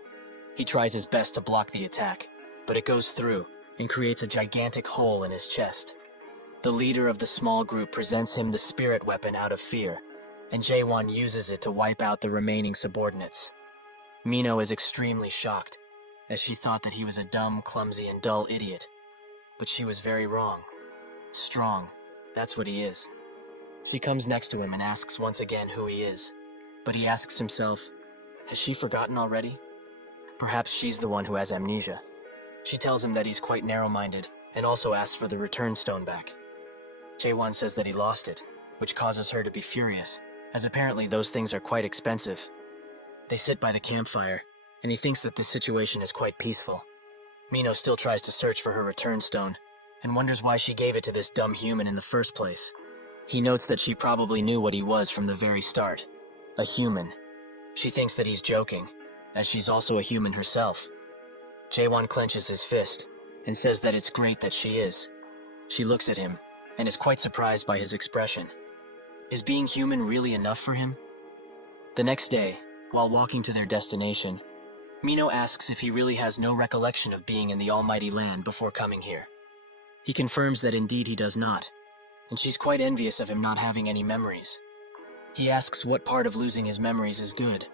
He tries his best to block the attack, but it goes through and creates a gigantic hole in his chest. The leader of the small group presents him the spirit weapon out of fear, and Jae-won uses it to wipe out the remaining subordinates. Mino is extremely shocked, as she thought that he was a dumb, clumsy, and dull idiot. But she was very wrong. Strong, that's what he is. She comes next to him and asks once again who he is, but he asks himself, has she forgotten already? Perhaps she's the one who has amnesia. She tells him that he's quite narrow-minded, and also asks for the return stone back. Jae-won says that he lost it, which causes her to be furious, as apparently those things are quite expensive. They sit by the campfire, and he thinks that this situation is quite peaceful. Mino still tries to search for her return stone, and wonders why she gave it to this dumb human in the first place. He notes that she probably knew what he was from the very start. A human. She thinks that he's joking, as she's also a human herself. Jae-won clenches his fist, and says that it's great that she is. She looks at him, and is quite surprised by his expression. Is being human really enough for him? The next day, while walking to their destination, Mino asks if he really has no recollection of being in the Almighty Land before coming here. He confirms that indeed he does not, and she's quite envious of him not having any memories. He asks what part of losing his memories is good,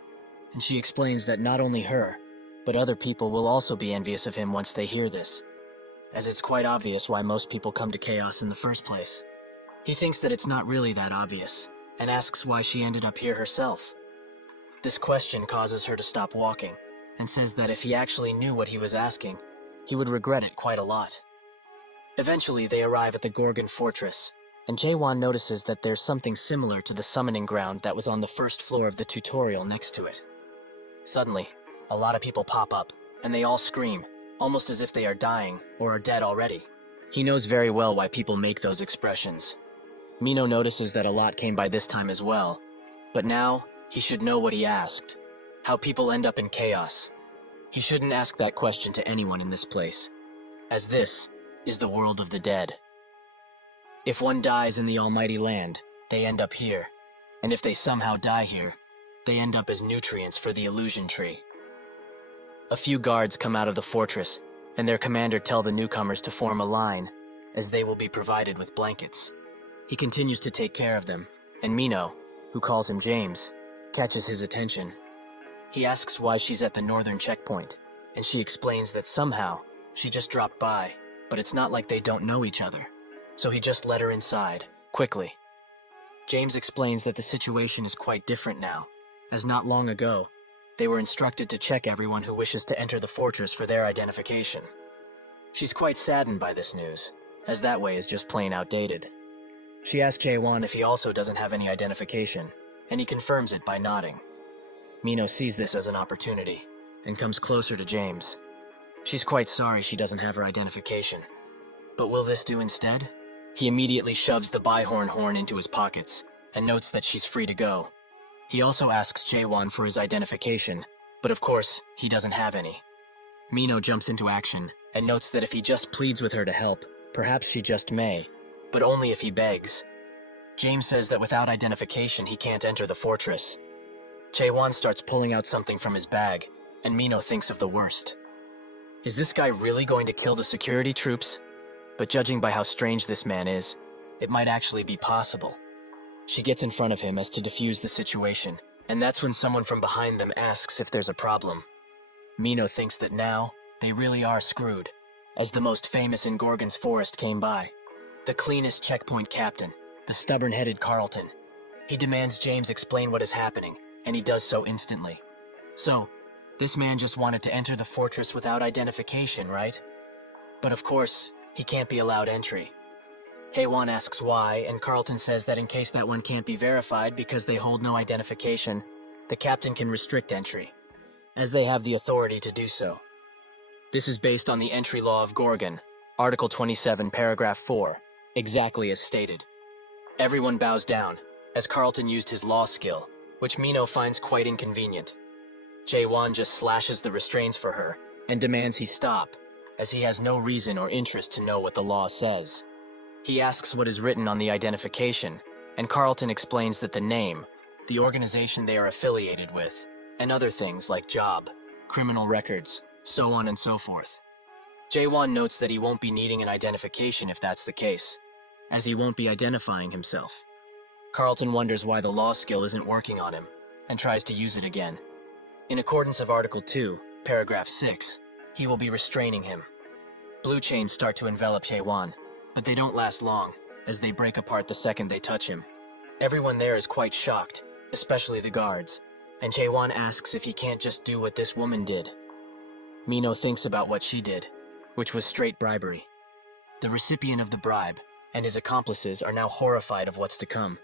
and she explains that not only her, but other people will also be envious of him once they hear this, as it's quite obvious why most people come to Chaos in the first place. He thinks that it's not really that obvious, and asks why she ended up here herself. This question causes her to stop walking, and says that if he actually knew what he was asking, he would regret it quite a lot. Eventually, they arrive at the Gorgon Fortress, and Jae-won notices that there's something similar to the summoning ground that was on the first floor of the tutorial next to it. Suddenly, a lot of people pop up, and they all scream, almost as if they are dying or are dead already. He knows very well why people make those expressions. Mino notices that a lot came by this time as well, but now he should know what he asked. How people end up in chaos. He shouldn't ask that question to anyone in this place, as this is the world of the dead. If one dies in the Almighty Land, they end up here, and if they somehow die here, they end up as nutrients for the illusion tree. A few guards come out of the fortress, and their commander tell the newcomers to form a line, as they will be provided with blankets. He continues to take care of them, and Mino, who calls him James, catches his attention. He asks why she's at the northern checkpoint, and she explains that somehow she just dropped by, but it's not like they don't know each other, so he just let her inside, quickly. James explains that the situation is quite different now, as not long ago, they were instructed to check everyone who wishes to enter the fortress for their identification. She's quite saddened by this news, as that way is just plain outdated. She asks Jae-won if he also doesn't have any identification, and he confirms it by nodding. Mino sees this as an opportunity, and comes closer to James. She's quite sorry she doesn't have her identification. But will this do instead? He immediately shoves the Bihorn horn into his pockets and notes that she's free to go. He also asks Jaewon for his identification, but of course, he doesn't have any. Mino jumps into action and notes that if he just pleads with her to help, perhaps she just may, but only if he begs. James says that without identification, he can't enter the fortress. Jaewon starts pulling out something from his bag, and Mino thinks of the worst. Is this guy really going to kill the security troops? But judging by how strange this man is, it might actually be possible. She gets in front of him as to defuse the situation, and that's when someone from behind them asks if there's a problem. Mino thinks that now, they really are screwed, as the most famous in Gorgon's forest came by. The cleanest checkpoint captain, the stubborn-headed Carlton. He demands James explain what is happening, and he does so instantly. So, this man just wanted to enter the fortress without identification, right? But of course, he can't be allowed entry. Haewon asks why, and Carlton says that in case that one can't be verified because they hold no identification, the captain can restrict entry, as they have the authority to do so. This is based on the entry law of Gorgon, Article 27, Paragraph 4, exactly as stated. Everyone bows down, as Carlton used his law skill, which Mino finds quite inconvenient. Jaewon just slashes the restraints for her and demands he stop, as he has no reason or interest to know what the law says. He asks what is written on the identification, and Carlton explains that the name, the organization they are affiliated with, and other things like job, criminal records, so on and so forth. Jaewon notes that he won't be needing an identification if that's the case, as he won't be identifying himself. Carlton wonders why the law skill isn't working on him, and tries to use it again. In accordance of Article 2, Paragraph 6, he will be restraining him. Blue chains start to envelop Jaewon, but they don't last long, as they break apart the second they touch him. Everyone there is quite shocked, especially the guards, and Jaewon asks if he can't just do what this woman did. Mino thinks about what she did, which was straight bribery. The recipient of the bribe and his accomplices are now horrified of what's to come.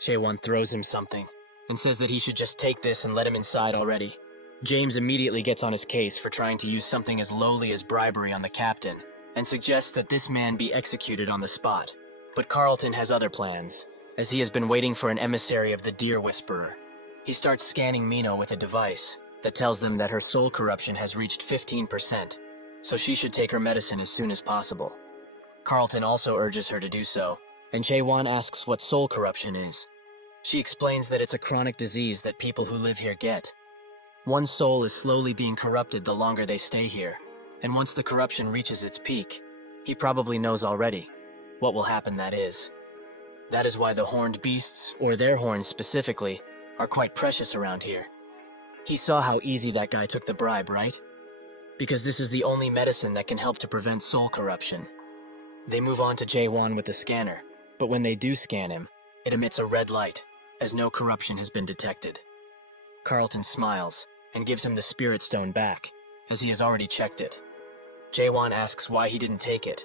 Jaewon throws him something and says that he should just take this and let him inside already. James immediately gets on his case for trying to use something as lowly as bribery on the captain and suggests that this man be executed on the spot. But Carlton has other plans, as he has been waiting for an emissary of the Deer Whisperer. He starts scanning Mino with a device that tells them that her soul corruption has reached 15%, so she should take her medicine as soon as possible. Carlton also urges her to do so, and Jaewon asks what soul corruption is. She explains that it's a chronic disease that people who live here get. One's soul is slowly being corrupted the longer they stay here, and once the corruption reaches its peak, he probably knows already what will happen, that is. That is why the horned beasts, or their horns specifically, are quite precious around here. He saw how easy that guy took the bribe, right? Because this is the only medicine that can help to prevent soul corruption. They move on to Jaewon with the scanner, but when they do scan him, it emits a red light, as no corruption has been detected. Carlton smiles and gives him the spirit stone back, as he has already checked it. Jaewon asks why he didn't take it,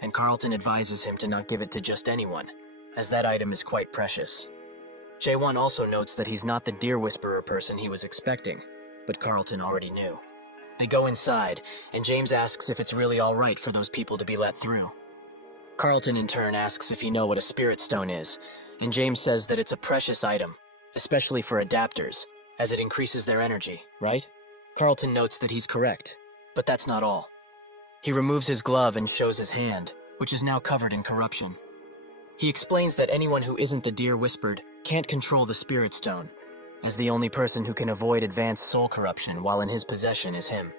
and Carlton advises him to not give it to just anyone, as that item is quite precious. Jaewon also notes that he's not the Deer Whisperer person he was expecting, but Carlton already knew. They go inside, and James asks if it's really all right for those people to be let through. Carlton in turn asks if he knows what a spirit stone is, and James says that it's a precious item, especially for adapters, as it increases their energy, right? Carlton notes that he's correct, but that's not all. He removes his glove and shows his hand, which is now covered in corruption. He explains that anyone who isn't the Deer Whispered can't control the Spirit Stone, as the only person who can avoid advanced soul corruption while in his possession is him.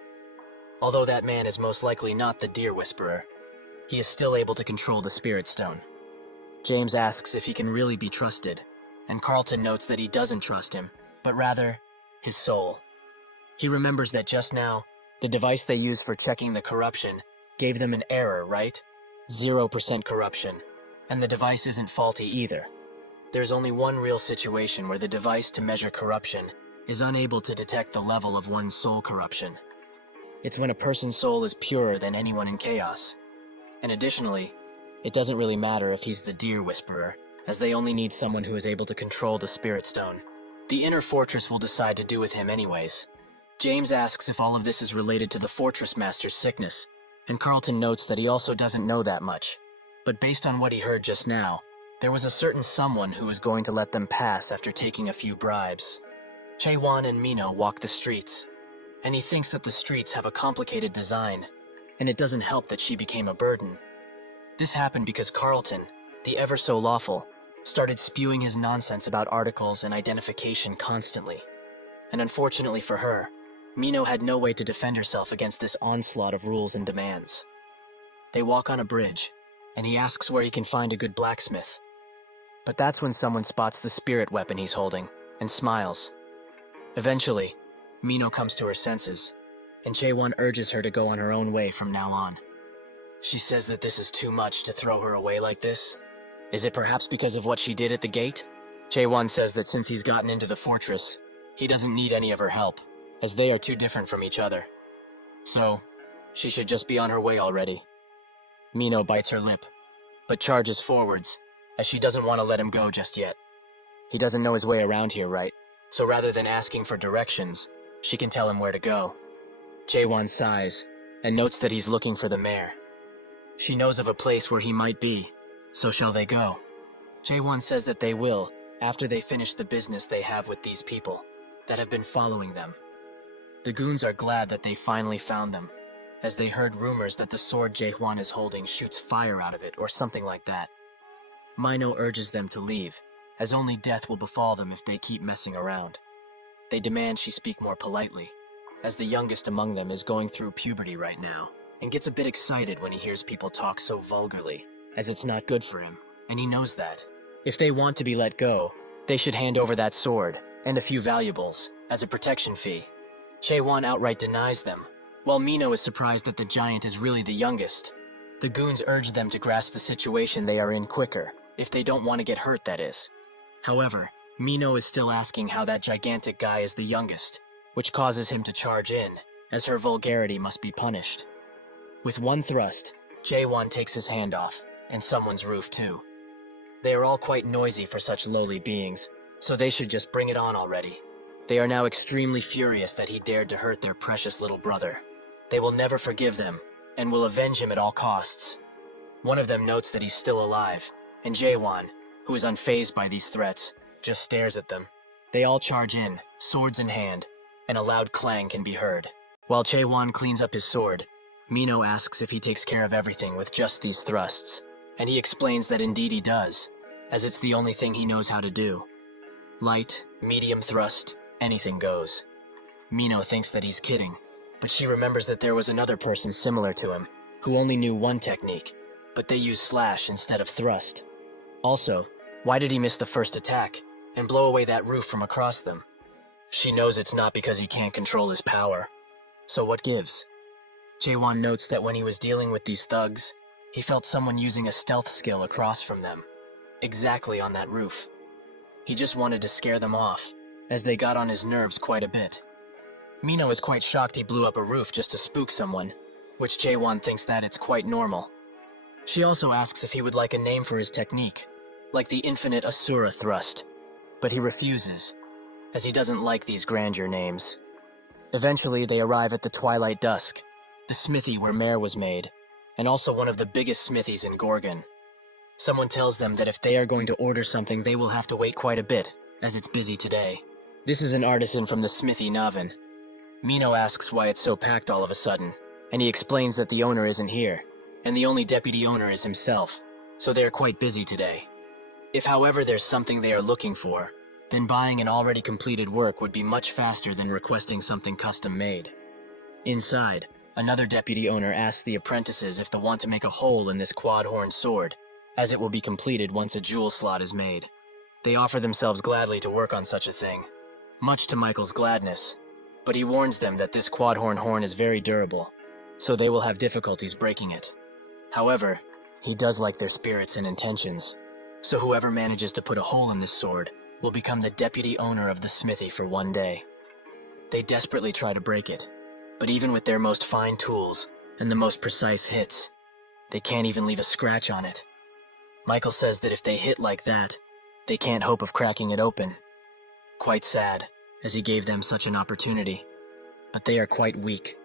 Although that man is most likely not the Deer Whisperer, he is still able to control the Spirit Stone. James asks if he can really be trusted, and Carlton notes that he doesn't trust him, but rather, his soul. He remembers that just now, the device they use for checking the corruption gave them an error, right? 0% corruption, and the device isn't faulty either. There's only one real situation where the device to measure corruption is unable to detect the level of one's soul corruption. It's when a person's soul is purer than anyone in chaos. And additionally, it doesn't really matter if he's the Deer Whisperer, as they only need someone who is able to control the Spirit Stone. The inner fortress will decide to do with him anyways. James asks if all of this is related to the Fortress Master's sickness, and Carlton notes that he also doesn't know that much. But based on what he heard just now, there was a certain someone who was going to let them pass after taking a few bribes. Chae-won and Mino walk the streets, and he thinks that the streets have a complicated design, and it doesn't help that she became a burden. This happened because Carlton, the ever-so-lawful, started spewing his nonsense about articles and identification constantly. And unfortunately for her, Mino had no way to defend herself against this onslaught of rules and demands. They walk on a bridge, and he asks where he can find a good blacksmith. But that's when someone spots the spirit weapon he's holding, and smiles. Eventually, Mino comes to her senses, and Chae-won urges her to go on her own way from now on. She says that this is too much to throw her away like this. Is it perhaps because of what she did at the gate? Chae-won says that since he's gotten into the fortress, he doesn't need any of her help, as they are too different from each other. So, she should just be on her way already. Mino bites her lip, but charges forwards, as she doesn't want to let him go just yet. He doesn't know his way around here, right? So rather than asking for directions, she can tell him where to go. Chae-won sighs, and notes that he's looking for the mayor. She knows of a place where he might be, so shall they go? Chae-won says that they will, after they finish the business they have with these people that have been following them. The goons are glad that they finally found them, as they heard rumors that the sword Jae-hwan is holding shoots fire out of it or something like that. Mino urges them to leave, as only death will befall them if they keep messing around. They demand she speak more politely, as the youngest among them is going through puberty right now, and gets a bit excited when he hears people talk so vulgarly, as it's not good for him, and he knows that. If they want to be let go, they should hand over that sword, and a few valuables, as a protection fee. Chae-won outright denies them, while Mino is surprised that the giant is really the youngest. The goons urge them to grasp the situation they are in quicker, if they don't want to get hurt, that is. However, Mino is still asking how that gigantic guy is the youngest, which causes him to charge in, as her vulgarity must be punished. With one thrust, Jae-won takes his hand off, and someone's roof too. They are all quite noisy for such lowly beings, so they should just bring it on already. They are now extremely furious that he dared to hurt their precious little brother. They will never forgive them, and will avenge him at all costs. One of them notes that he's still alive, and Jae-won, who is unfazed by these threats, just stares at them. They all charge in, swords in hand, and a loud clang can be heard. While Chae-won cleans up his sword, Mino asks if he takes care of everything with just these thrusts, and he explains that indeed he does, as it's the only thing he knows how to do. Light, medium thrust, anything goes. Mino thinks that he's kidding, but she remembers that there was another person similar to him, who only knew one technique, but they used slash instead of thrust. Also, why did he miss the first attack, and blow away that roof from across them? She knows it's not because he can't control his power. So what gives? Jae-won notes that when he was dealing with these thugs, he felt someone using a stealth skill across from them, exactly on that roof. He just wanted to scare them off, as they got on his nerves quite a bit. Mino is quite shocked he blew up a roof just to spook someone, which Jae-won thinks that it's quite normal. She also asks if he would like a name for his technique, like the infinite Asura thrust, but he refuses, as he doesn't like these grandeur names. Eventually, they arrive at the Twilight Dusk, the smithy where Mare was made, and also one of the biggest smithies in Gorgon. Someone tells them that if they are going to order something, they will have to wait quite a bit, as it's busy today. This is an artisan from the smithy Navin. Mino asks why it's so packed all of a sudden, and he explains that the owner isn't here, and the only deputy owner is himself, so they are quite busy today. If, however, there's something they are looking for, then buying an already completed work would be much faster than requesting something custom-made. Inside, another deputy owner asks the apprentices if they want to make a hole in this quad-horn sword, as it will be completed once a jewel slot is made. They offer themselves gladly to work on such a thing, much to Michael's gladness, but he warns them that this quad-horn horn is very durable, so they will have difficulties breaking it. However, he does like their spirits and intentions, so whoever manages to put a hole in this sword will become the deputy owner of the smithy for one day. They desperately try to break it, but even with their most fine tools and the most precise hits, they can't even leave a scratch on it. Michael says that if they hit like that, they can't hope of cracking it open. Quite sad, as he gave them such an opportunity, but they are quite weak.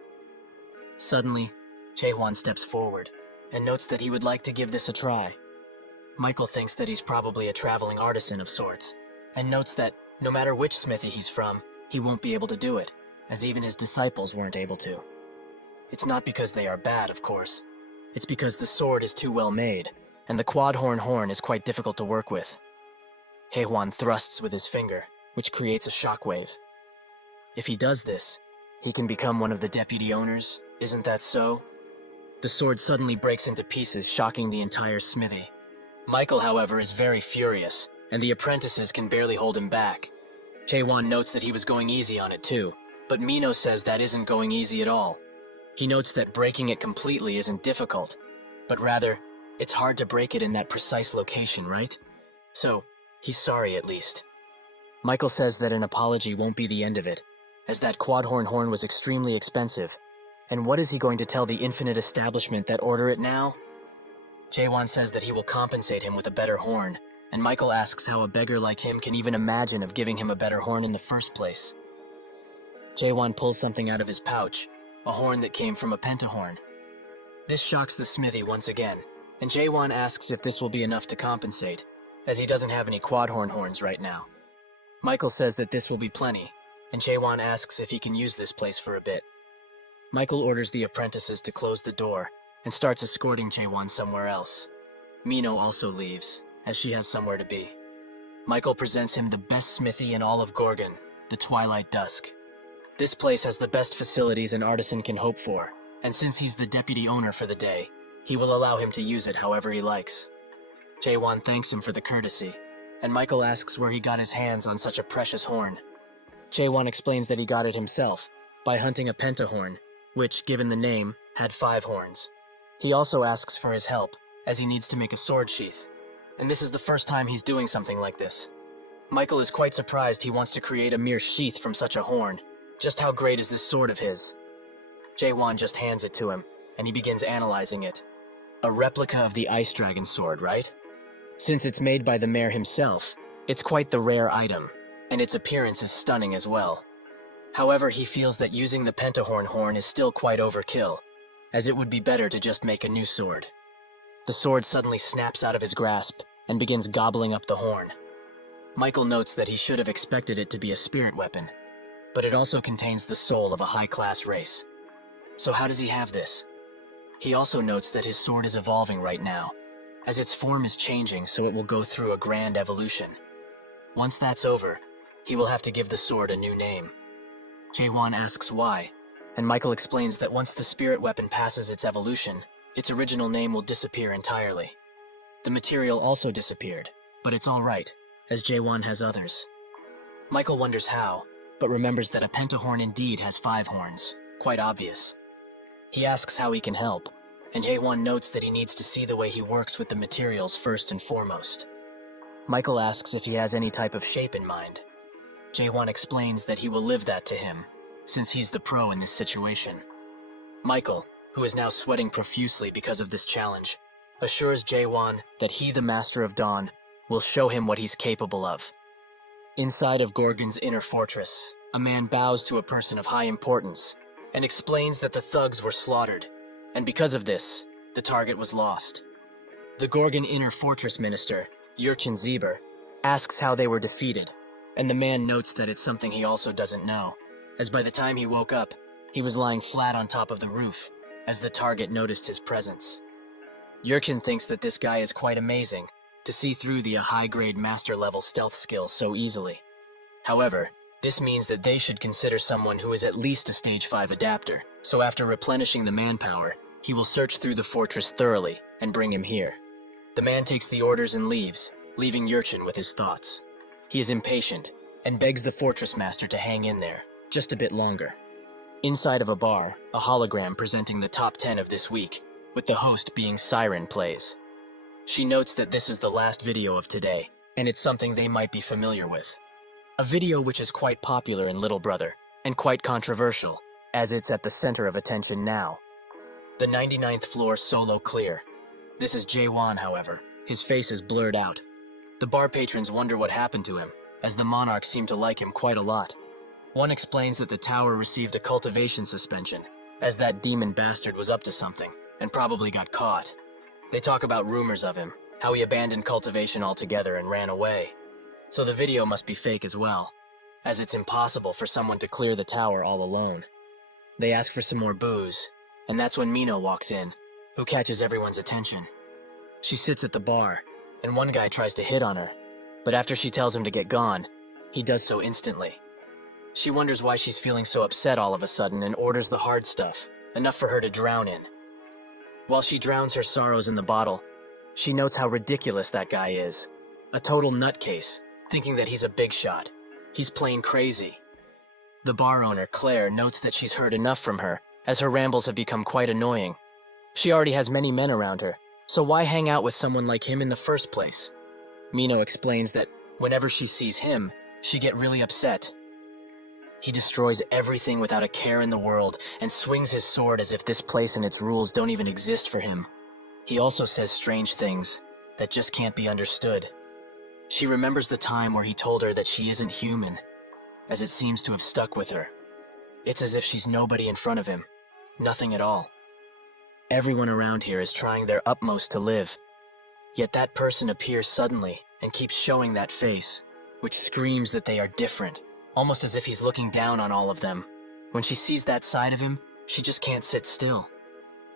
Suddenly, Jae-hwan steps forward, and notes that he would like to give this a try. Michael thinks that he's probably a traveling artisan of sorts, and notes that no matter which smithy he's from, he won't be able to do it, as even his disciples weren't able to. It's not because they are bad, of course. It's because the sword is too well made, and the quad-horn horn is quite difficult to work with. Haewon thrusts with his finger, which creates a shockwave. If he does this, he can become one of the deputy owners, isn't that so? The sword suddenly breaks into pieces, shocking the entire smithy. Michael, however, is very furious, and the apprentices can barely hold him back. Jaewon notes that he was going easy on it too, but Mino says that isn't going easy at all. He notes that breaking it completely isn't difficult, but rather, it's hard to break it in that precise location, right? So, he's sorry at least. Michael says that an apology won't be the end of it, as that quad-horn horn was extremely expensive. And what is he going to tell the infinite establishment that order it now? Jaewon says that he will compensate him with a better horn, and Michael asks how a beggar like him can even imagine of giving him a better horn in the first place. Jaewon pulls something out of his pouch, a horn that came from a pentahorn. This shocks the smithy once again, and Jaewon asks if this will be enough to compensate, as he doesn't have any quad-horn horns right now. Michael says that this will be plenty, and Jaewon asks if he can use this place for a bit. Michael orders the apprentices to close the door, and starts escorting Jaewon somewhere else. Mino also leaves, as she has somewhere to be. Michael presents him the best smithy in all of Gorgon, the Twilight Dusk. This place has the best facilities an artisan can hope for, and since he's the deputy owner for the day, he will allow him to use it however he likes. Jaewon thanks him for the courtesy, and Michael asks where he got his hands on such a precious horn. Jaewon explains that he got it himself, by hunting a pentahorn, which, given the name, had 5 horns. He also asks for his help, as he needs to make a sword sheath, and this is the first time he's doing something like this. Michael is quite surprised he wants to create a mere sheath from such a horn. Just how great is this sword of his? Jaewon just hands it to him, and he begins analyzing it. A replica of the Ice Dragon sword, right? Since it's made by the mayor himself, it's quite the rare item, and its appearance is stunning as well. However, he feels that using the pentahorn horn is still quite overkill, as it would be better to just make a new sword. The sword suddenly snaps out of his grasp and begins gobbling up the horn. Michael notes that he should have expected it to be a spirit weapon, but it also contains the soul of a high-class race. So how does he have this? He also notes that his sword is evolving right now, as its form is changing so it will go through a grand evolution. Once that's over, he will have to give the sword a new name. Jaewon asks why, and Michael explains that once the spirit weapon passes its evolution, its original name will disappear entirely. The material also disappeared, but it's all right, as Jaewon has others. Michael wonders how, but remembers that a pentahorn indeed has 5 horns, quite obvious. He asks how he can help, and Jaewon notes that he needs to see the way he works with the materials first and foremost. Michael asks if he has any type of shape in mind. Jaewon explains that he will live that to him, since he's the pro in this situation. Michael, who is now sweating profusely because of this challenge, assures Jaewon that he, the Master of Dawn, will show him what he's capable of. Inside of Gorgon's inner fortress, a man bows to a person of high importance and explains that the thugs were slaughtered, and because of this, the target was lost. The Gorgon inner fortress minister, Yurchin Zeber, asks how they were defeated, and the man notes that it's something he also doesn't know, as by the time he woke up, he was lying flat on top of the roof, as the target noticed his presence. Yurchin thinks that this guy is quite amazing, to see through the high-grade master-level stealth skill so easily. However, this means that they should consider someone who is at least a Stage 5 adapter, so after replenishing the manpower, he will search through the fortress thoroughly and bring him here. The man takes the orders and leaves, leaving Yurchin with his thoughts. He is impatient, and begs the fortress master to hang in there, just a bit longer. Inside of a bar, a hologram presenting the top 10 of this week, with the host being Siren plays. She notes that this is the last video of today, and it's something they might be familiar with. A video which is quite popular in Little Brother, and quite controversial, as it's at the center of attention now. The 99th floor solo clear. This is Jaewon, however. His face is blurred out. The bar patrons wonder what happened to him, as the monarch seemed to like him quite a lot. One explains that the tower received a cultivation suspension, as that demon bastard was up to something, and probably got caught. They talk about rumors of him, how he abandoned cultivation altogether and ran away. So the video must be fake as well, as it's impossible for someone to clear the tower all alone. They ask for some more booze, and that's when Mino walks in, who catches everyone's attention. She sits at the bar, and one guy tries to hit on her, but after she tells him to get gone, he does so instantly. She wonders why she's feeling so upset all of a sudden and orders the hard stuff, enough for her to drown in. While she drowns her sorrows in the bottle, she notes how ridiculous that guy is. A total nutcase, thinking that he's a big shot. He's plain crazy. The bar owner, Claire, notes that she's heard enough from her, as her rambles have become quite annoying. She already has many men around her, so why hang out with someone like him in the first place? Mino explains that whenever she sees him, she get really upset. He destroys everything without a care in the world and swings his sword as if this place and its rules don't even exist for him. He also says strange things that just can't be understood. She remembers the time where he told her that she isn't human, as it seems to have stuck with her. It's as if she's nobody in front of him, nothing at all. Everyone around here is trying their utmost to live, yet that person appears suddenly and keeps showing that face, which screams that they are different, almost as if he's looking down on all of them. When she sees that side of him, she just can't sit still.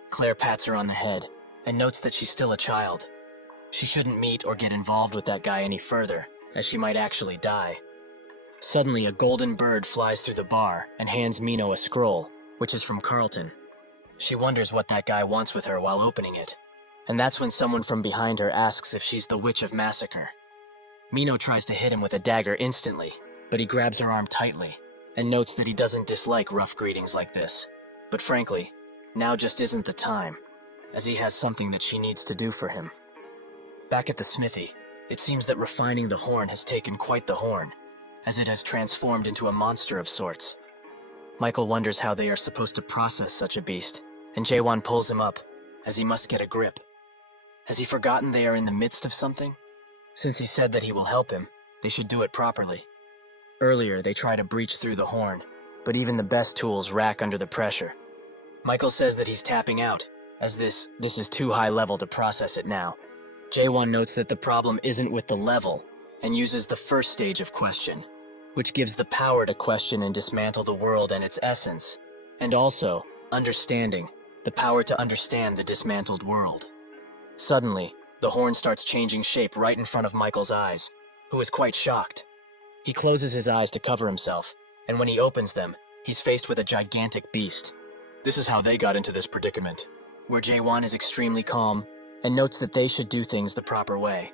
Claire pats her on the head and notes that she's still a child. She shouldn't meet or get involved with that guy any further, as she might actually die. Suddenly, a golden bird flies through the bar and hands Mino a scroll, which is from Carlton. She wonders what that guy wants with her while opening it, and that's when someone from behind her asks if she's the Witch of Massacre. Mino tries to hit him with a dagger instantly, but he grabs her arm tightly and notes that he doesn't dislike rough greetings like this. But frankly, now just isn't the time, as he has something that she needs to do for him. Back at the smithy, it seems that refining the horn has taken quite the horn, as it has transformed into a monster of sorts. Michael wonders how they are supposed to process such a beast, and Jaewon pulls him up, as he must get a grip. Has he forgotten they are in the midst of something? Since he said that he will help him, they should do it properly. Earlier, they try to breach through the horn, but even the best tools rack under the pressure. Michael says that he's tapping out, as this is too high level to process it now. Jaewon notes that the problem isn't with the level, and uses the first stage of question, which gives the power to question and dismantle the world and its essence, and also, understanding, the power to understand the dismantled world. Suddenly, the horn starts changing shape right in front of Michael's eyes, who is quite shocked. He closes his eyes to cover himself, and when he opens them, he's faced with a gigantic beast. This is how they got into this predicament, where Jaewon is extremely calm and notes that they should do things the proper way.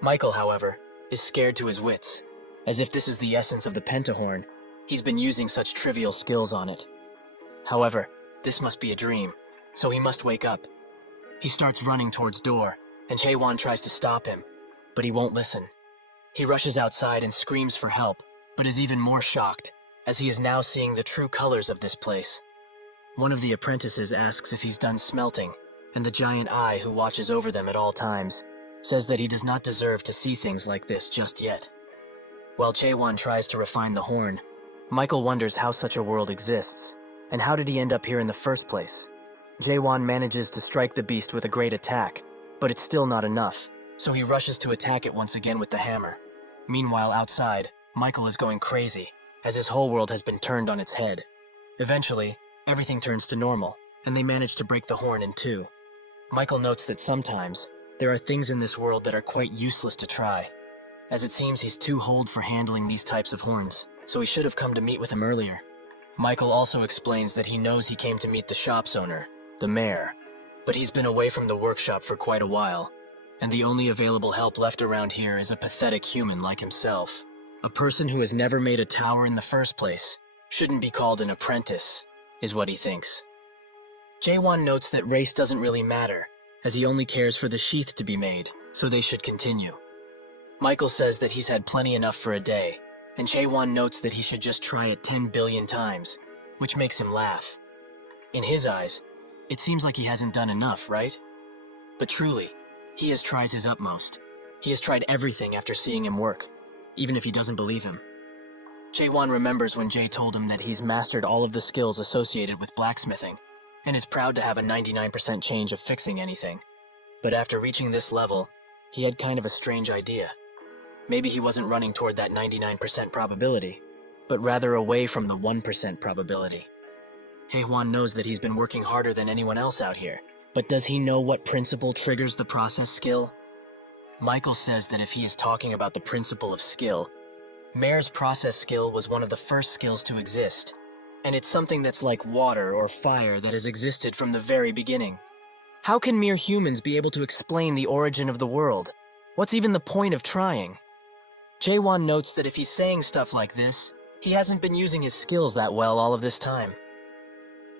Michael, however, is scared to his wits, as if this is the essence of the pentahorn. He's been using such trivial skills on it. However, this must be a dream, so he must wake up. He starts running towards door, and Jaewon tries to stop him, but he won't listen. He rushes outside and screams for help, but is even more shocked, as he is now seeing the true colors of this place. One of the apprentices asks if he's done smelting, and the giant eye who watches over them at all times says that he does not deserve to see things like this just yet. While Jaewon tries to refine the horn, Michael wonders how such a world exists, and how did he end up here in the first place? Jaewon manages to strike the beast with a great attack, but it's still not enough, so he rushes to attack it once again with the hammer. Meanwhile, outside, Michael is going crazy, as his whole world has been turned on its head. Eventually, everything turns to normal, and they manage to break the horn in two. Michael notes that sometimes, there are things in this world that are quite useless to try, as it seems he's too old for handling these types of horns, so he should have come to meet with him earlier. Michael also explains that he knows he came to meet the shop's owner, the mayor, but he's been away from the workshop for quite a while, and the only available help left around here is a pathetic human like himself. A person who has never made a tower in the first place shouldn't be called an apprentice, is what he thinks. Jaewon notes that race doesn't really matter, as he only cares for the sheath to be made, so they should continue. Michael says that he's had plenty enough for a day, and Jaewon notes that he should just try it 10 billion times, which makes him laugh. In his eyes, it seems like he hasn't done enough, right? But truly, he has tried his utmost. He has tried everything after seeing him work, even if he doesn't believe him. Jaewon remembers when Jay told him that he's mastered all of the skills associated with blacksmithing, and is proud to have a 99% chance of fixing anything. But after reaching this level, he had kind of a strange idea. Maybe he wasn't running toward that 99% probability, but rather away from the 1% probability. Hae-hwan knows that he's been working harder than anyone else out here, but does he know what principle triggers the process skill? Michael says that if he is talking about the principle of skill, Mare's process skill was one of the first skills to exist, and it's something that's like water or fire that has existed from the very beginning. How can mere humans be able to explain the origin of the world? What's even the point of trying? Jae-won notes that if he's saying stuff like this, he hasn't been using his skills that well all of this time.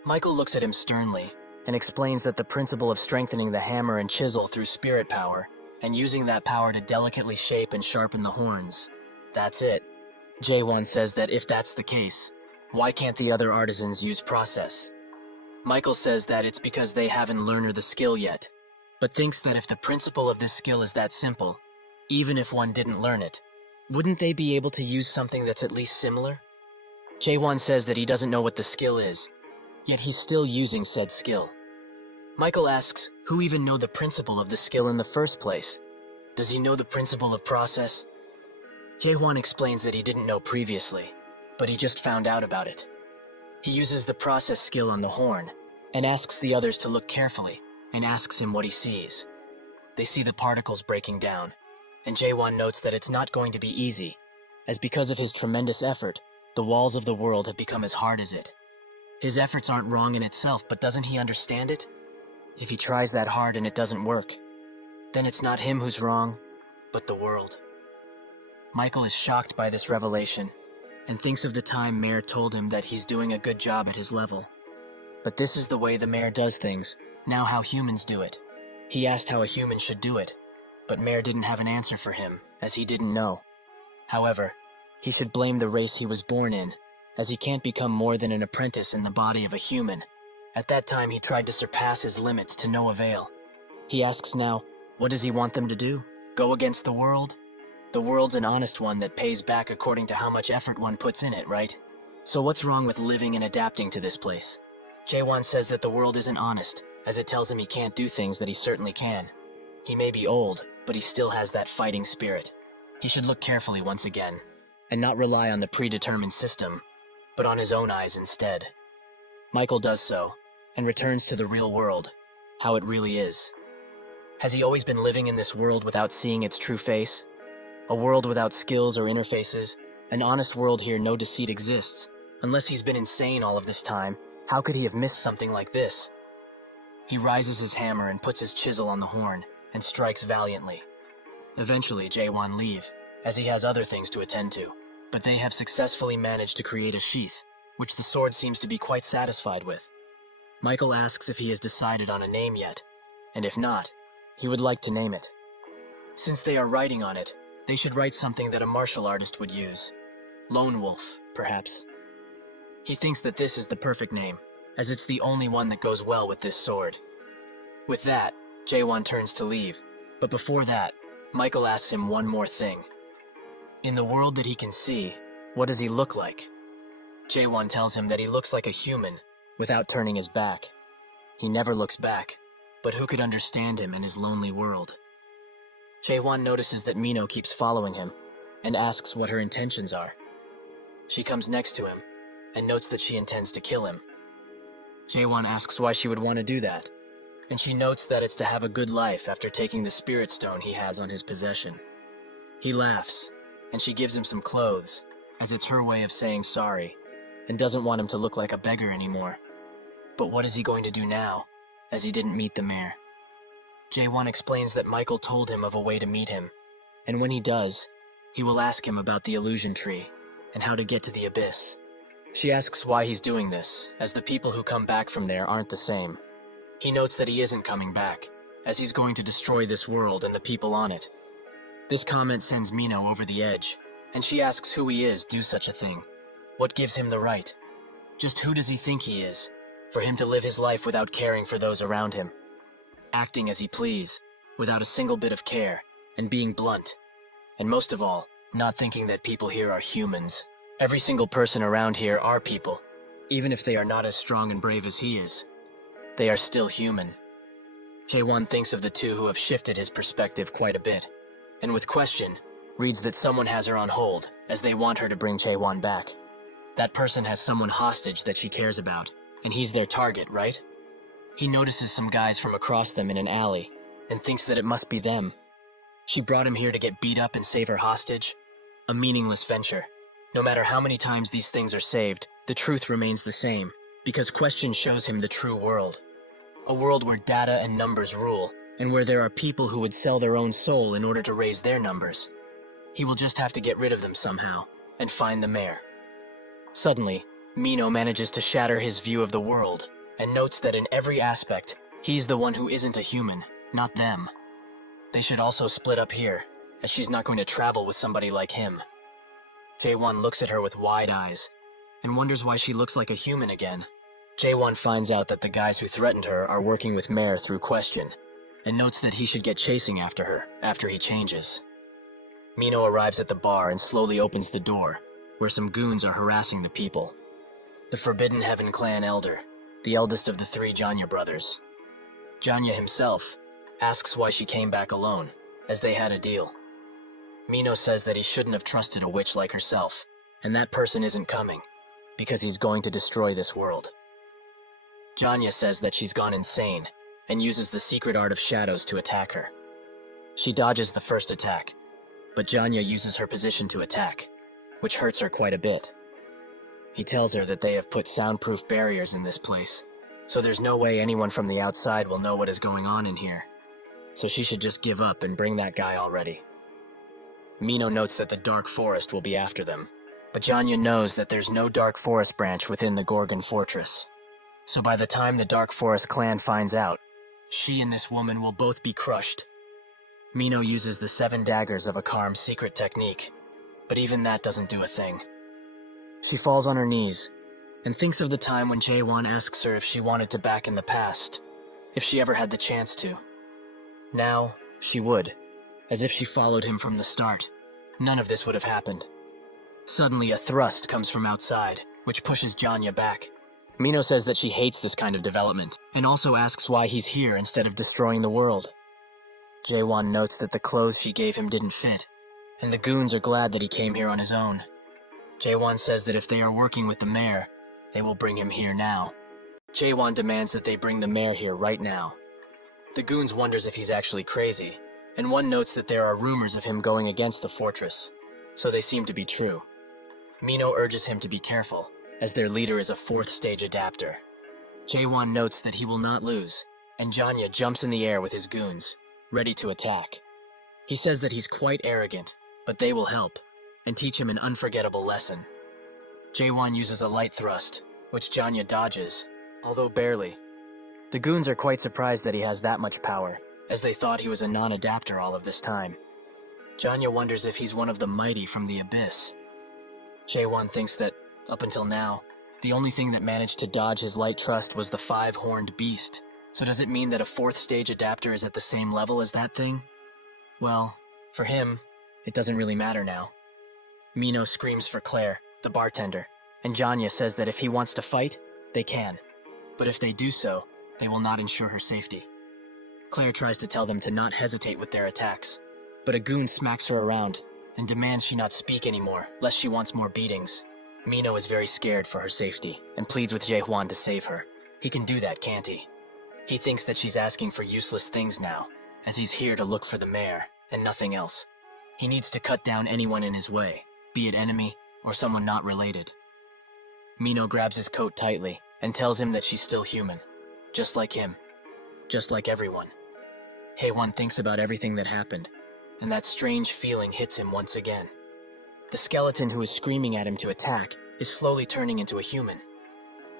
Michael looks at him sternly and explains that the principle of strengthening the hammer and chisel through spirit power and using that power to delicately shape and sharpen the horns, that's it. Jae-won says that if that's the case, why can't the other artisans use process? Michael says that it's because they haven't learned the skill yet, but thinks that if the principle of this skill is that simple, even if one didn't learn it, wouldn't they be able to use something that's at least similar? Jae-won says that he doesn't know what the skill is, yet he's still using said skill. Michael asks who even know the principle of the skill in the first place. Does he know the principle of process? Jae-won explains that he didn't know previously, but he just found out about it. He uses the process skill on the horn and asks the others to look carefully and asks him what he sees. They see the particles breaking down, and Jae-won notes that it's not going to be easy, as because of his tremendous effort, the walls of the world have become as hard as it. His efforts aren't wrong in itself, but doesn't he understand it? If he tries that hard and it doesn't work, then it's not him who's wrong, but the world. Michael is shocked by this revelation and thinks of the time Mare told him that he's doing a good job at his level. But this is the way the Mare does things, now how humans do it. He asked how a human should do it, but Mare didn't have an answer for him, as he didn't know. However, he should blame the race he was born in, as he can't become more than an apprentice in the body of a human. At that time, he tried to surpass his limits to no avail. He asks now, what does he want them to do? Go against the world? The world's an honest one that pays back according to how much effort one puts in it, right? So what's wrong with living and adapting to this place? Jae-won says that the world isn't honest, as it tells him he can't do things that he certainly can. He may be old, but he still has that fighting spirit. He should look carefully once again, and not rely on the predetermined system, but on his own eyes instead. Michael does so, and returns to the real world, how it really is. Has he always been living in this world without seeing its true face? A world without skills or interfaces, an honest world here no deceit exists. Unless he's been insane all of this time, how could he have missed something like this? He rises his hammer and puts his chisel on the horn, and strikes valiantly. Eventually, Jae-won leave, as he has other things to attend to, but they have successfully managed to create a sheath, which the sword seems to be quite satisfied with. Michael asks if he has decided on a name yet, and if not, he would like to name it. Since they are writing on it, they should write something that a martial artist would use. Lone Wolf, perhaps. He thinks that this is the perfect name, as it's the only one that goes well with this sword. With that, Jae-won turns to leave, but before that, Michael asks him one more thing. In the world that he can see, what does he look like? Jae-won tells him that he looks like a human, without turning his back. He never looks back, but who could understand him in his lonely world? Jae-won notices that Mino keeps following him, and asks what her intentions are. She comes next to him, and notes that she intends to kill him. Jae-won asks why she would want to do that, and she notes that it's to have a good life after taking the spirit stone he has on his possession. He laughs, and she gives him some clothes, as it's her way of saying sorry, and doesn't want him to look like a beggar anymore. But what is he going to do now, as he didn't meet the mayor? Jae-won explains that Michael told him of a way to meet him, and when he does, he will ask him about the illusion tree and how to get to the abyss. She asks why he's doing this, as the people who come back from there aren't the same. He notes that he isn't coming back, as he's going to destroy this world and the people on it. This comment sends Mino over the edge, and she asks who he is do such a thing. What gives him the right? Just who does he think he is, for him to live his life without caring for those around him? Acting as he please, without a single bit of care, and being blunt. And most of all, not thinking that people here are humans. Every single person around here are people, even if they are not as strong and brave as he is. They are still human. Jae-won thinks of the two who have shifted his perspective quite a bit, and with question, reads that someone has her on hold as they want her to bring Jae-won back. That person has someone hostage that she cares about, and he's their target, right? He notices some guys from across them in an alley and thinks that it must be them. She brought him here to get beat up and save her hostage? A meaningless venture. No matter how many times these things are saved, the truth remains the same, because question shows him the true world. A world where data and numbers rule, and where there are people who would sell their own soul in order to raise their numbers. He will just have to get rid of them somehow, and find the mayor. Suddenly, Mino manages to shatter his view of the world, and notes that in every aspect, he's the one who isn't a human, not them. They should also split up here, as she's not going to travel with somebody like him. Jae-won looks at her with wide eyes, and wonders why she looks like a human again. Jae-won finds out that the guys who threatened her are working with Mare through question, and notes that he should get chasing after her after he changes. Mino arrives at the bar and slowly opens the door, where some goons are harassing the people. The Forbidden Heaven clan elder, the eldest of the three Janya brothers. Janya himself asks why she came back alone, as they had a deal. Mino says that he shouldn't have trusted a witch like herself, and that person isn't coming, because he's going to destroy this world. Janya says that she's gone insane, and uses the secret art of shadows to attack her. She dodges the first attack, but Janya uses her position to attack, which hurts her quite a bit. He tells her that they have put soundproof barriers in this place, so there's no way anyone from the outside will know what is going on in here. So she should just give up and bring that guy already. Mino notes that the Dark Forest will be after them, but Janya knows that there's no Dark Forest branch within the Gorgon Fortress. So by the time the Dark Forest clan finds out, she and this woman will both be crushed. Mino uses the 7 daggers of Akarm's secret technique, but even that doesn't do a thing. She falls on her knees, and thinks of the time when Jae-won asks her if she wanted to back in the past, if she ever had the chance to. Now, she would, as if she followed him from the start. None of this would have happened. Suddenly a thrust comes from outside, which pushes Janya back. Mino says that she hates this kind of development, and also asks why he's here instead of destroying the world. Jae-won notes that the clothes she gave him didn't fit, and the goons are glad that he came here on his own. Jae-won says that if they are working with the mayor, they will bring him here now. Jae-won demands that they bring the mayor here right now. The goons wonders if he's actually crazy, and one notes that there are rumors of him going against the fortress, so they seem to be true. Mino urges him to be careful, as their leader is a 4th stage adapter. Jae-won notes that he will not lose, and Janya jumps in the air with his goons, ready to attack. He says that he's quite arrogant, but they will help, and teach him an unforgettable lesson. Jae-won uses a light thrust, which Janya dodges, although barely. The goons are quite surprised that he has that much power, as they thought he was a non-adapter all of this time. Janya wonders if he's one of the mighty from the abyss. Jae-won thinks that, up until now, the only thing that managed to dodge his light thrust was the 5-horned beast. So does it mean that a 4th stage adapter is at the same level as that thing? Well, for him, it doesn't really matter now. Mino screams for Claire, the bartender, and Janya says that if he wants to fight, they can. But if they do so, they will not ensure her safety. Claire tries to tell them to not hesitate with their attacks, but a goon smacks her around and demands she not speak anymore, lest she wants more beatings. Mino is very scared for her safety and pleads with Jae-won to save her. He can do that, can't he? He thinks that she's asking for useless things now, as he's here to look for the mayor and nothing else. He needs to cut down anyone in his way, be it enemy or someone not related. Mino grabs his coat tightly and tells him that she's still human, just like him, just like everyone. Haewon thinks about everything that happened, and that strange feeling hits him once again. The skeleton who is screaming at him to attack is slowly turning into a human.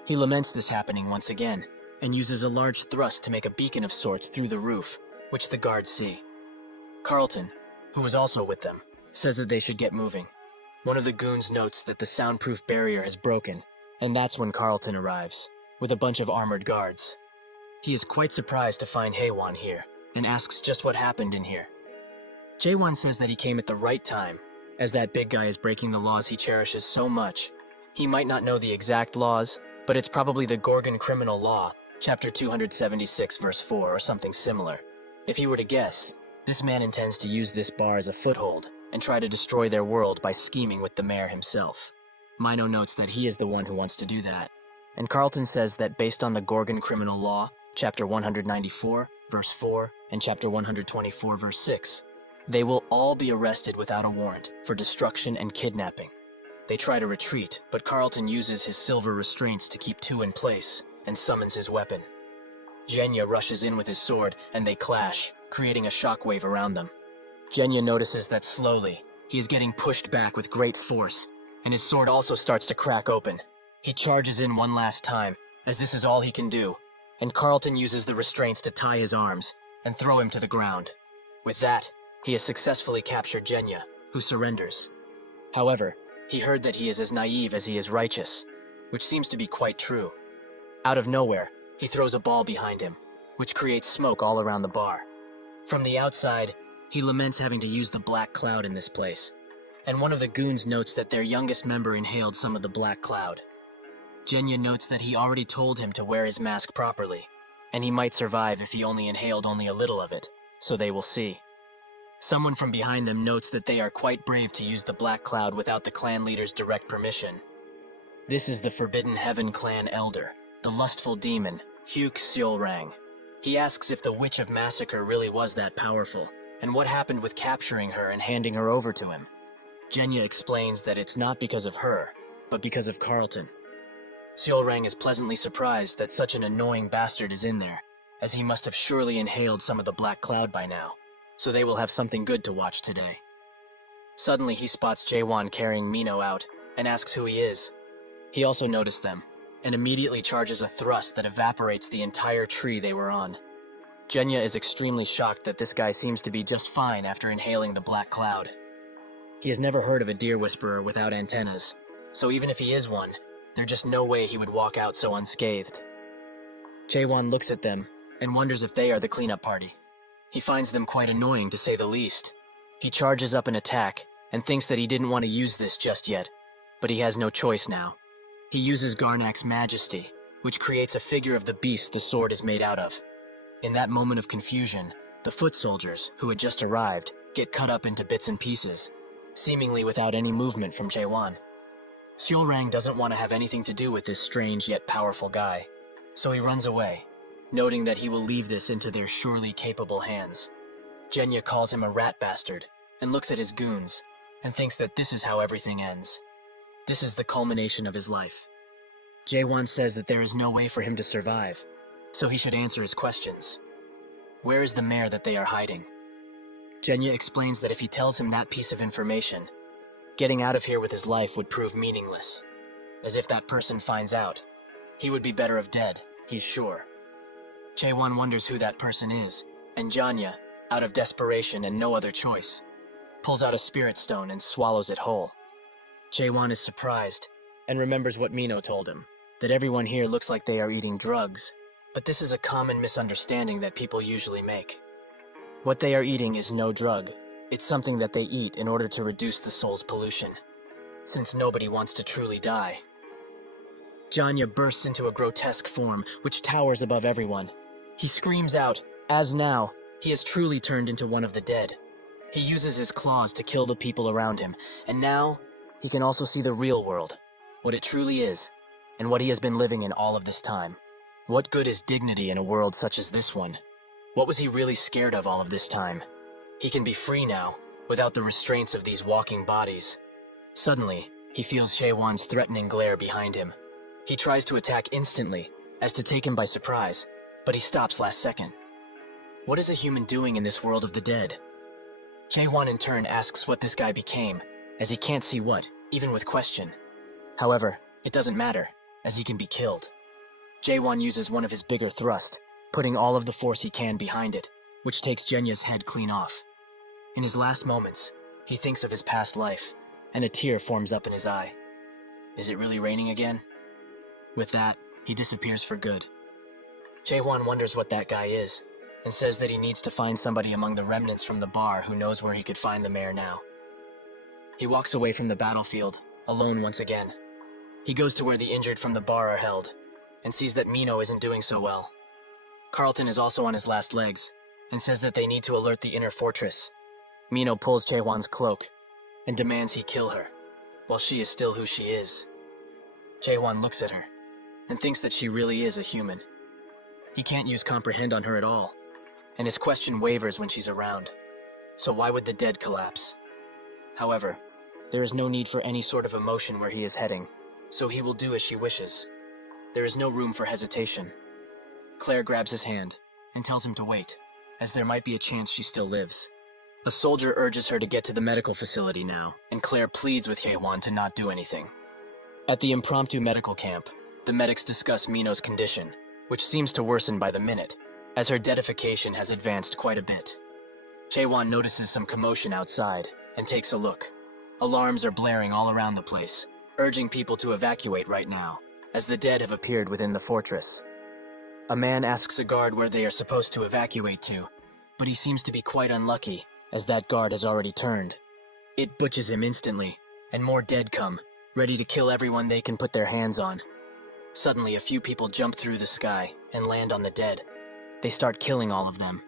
He laments this happening once again, and uses a large thrust to make a beacon of sorts through the roof, which the guards see. Carlton, who was also with them, says that they should get moving. One of the goons notes that the soundproof barrier has broken, and that's when Carlton arrives, with a bunch of armored guards. He is quite surprised to find Haewon here, and asks just what happened in here. Jae-won says that he came at the right time, as that big guy is breaking the laws he cherishes so much. He might not know the exact laws, but it's probably the Gorgon criminal law, Chapter 276, verse 4, or something similar. If you were to guess, this man intends to use this bar as a foothold and try to destroy their world by scheming with the mayor himself. Mino notes that he is the one who wants to do that. And Carlton says that based on the Gorgon criminal law, chapter 194, verse 4, and chapter 124, verse 6, they will all be arrested without a warrant for destruction and kidnapping. They try to retreat, but Carlton uses his silver restraints to keep two in place and summons his weapon. Genya rushes in with his sword and they clash, creating a shockwave around them. Genya notices that slowly, he is getting pushed back with great force, and his sword also starts to crack open. He charges in one last time, as this is all he can do, and Carlton uses the restraints to tie his arms and throw him to the ground. With that, he has successfully captured Genya, who surrenders. However, he heard that he is as naive as he is righteous, which seems to be quite true. Out of nowhere, he throws a ball behind him, which creates smoke all around the bar. From the outside, he laments having to use the black cloud in this place, and one of the goons notes that their youngest member inhaled some of the black cloud. Genya notes that he already told him to wear his mask properly, and he might survive if he only inhaled only a little of it, so they will see. Someone from behind them notes that they are quite brave to use the black cloud without the clan leader's direct permission. This is the Forbidden Heaven clan elder, the lustful demon, Hyuk Seolrang. He asks if the Witch of Massacre really was that powerful, and what happened with capturing her and handing her over to him. Genya explains that it's not because of her, but because of Carlton. Seolrang is pleasantly surprised that such an annoying bastard is in there, as he must have surely inhaled some of the black cloud by now, so they will have something good to watch today. Suddenly he spots Jaewon carrying Mino out and asks who he is. He also noticed them, and immediately charges a thrust that evaporates the entire tree they were on. Genya is extremely shocked that this guy seems to be just fine after inhaling the black cloud. He has never heard of a deer whisperer without antennas, so even if he is one, there's just no way he would walk out so unscathed. Jaewon looks at them and wonders if they are the cleanup party. He finds them quite annoying to say the least. He charges up an attack and thinks that he didn't want to use this just yet, but he has no choice now. He uses Garnak's majesty, which creates a figure of the beast the sword is made out of. In that moment of confusion, the foot soldiers, who had just arrived, get cut up into bits and pieces, seemingly without any movement from Jaewon. Seolrang doesn't want to have anything to do with this strange yet powerful guy, so he runs away, noting that he will leave this into their surely capable hands. Genya calls him a rat bastard and looks at his goons and thinks that this is how everything ends. This is the culmination of his life. Jaewon says that there is no way for him to survive, so he should answer his questions. Where is the mare that they are hiding? Genya explains that if he tells him that piece of information, getting out of here with his life would prove meaningless. As if that person finds out, he would be better off dead, he's sure. Jaewon wonders who that person is, and Janya, out of desperation and no other choice, pulls out a spirit stone and swallows it whole. Jaewon is surprised and remembers what Mino told him, that everyone here looks like they are eating drugs, but this is a common misunderstanding that people usually make. What they are eating is no drug. It's something that they eat in order to reduce the soul's pollution, since nobody wants to truly die. Janya bursts into a grotesque form which towers above everyone. He screams out, as now, he has truly turned into one of the dead. He uses his claws to kill the people around him, and now he can also see the real world, what it truly is, and what he has been living in all of this time. What good is dignity in a world such as this one? What was he really scared of all of this time? He can be free now, without the restraints of these walking bodies. Suddenly, he feels Jaewon's threatening glare behind him. He tries to attack instantly, as to take him by surprise, but he stops last second. What is a human doing in this world of the dead? Jaewon in turn asks what this guy became, as he can't see what, even with question. However, it doesn't matter, as he can be killed. Jaewon uses one of his bigger thrusts, putting all of the force he can behind it, which takes Jenya's head clean off. In his last moments, he thinks of his past life, and a tear forms up in his eye. Is it really raining again? With that, he disappears for good. Jaewon wonders what that guy is, and says that he needs to find somebody among the remnants from the bar who knows where he could find the mare now. He walks away from the battlefield, alone once again. He goes to where the injured from the bar are held, and sees that Mino isn't doing so well. Carlton is also on his last legs and says that they need to alert the inner fortress. Mino pulls Jae-won's cloak and demands he kill her, while she is still who she is. Jae-won looks at her and thinks that she really is a human. He can't use comprehend on her at all, and his question wavers when she's around. So why would the dead collapse? However, there is no need for any sort of emotion where he is heading, so he will do as she wishes. There is no room for hesitation. Claire grabs his hand and tells him to wait, as there might be a chance she still lives. A soldier urges her to get to the medical facility now, and Claire pleads with Jae-won to not do anything. At the impromptu medical camp, the medics discuss Mino's condition, which seems to worsen by the minute, as her deadification has advanced quite a bit. Jae-won notices some commotion outside and takes a look. Alarms are blaring all around the place, urging people to evacuate right now, as the dead have appeared within the fortress. A man asks a guard where they are supposed to evacuate to, but he seems to be quite unlucky, as that guard has already turned. It butches him instantly, and more dead come, ready to kill everyone they can put their hands on. Suddenly, a few people jump through the sky and land on the dead. They start killing all of them,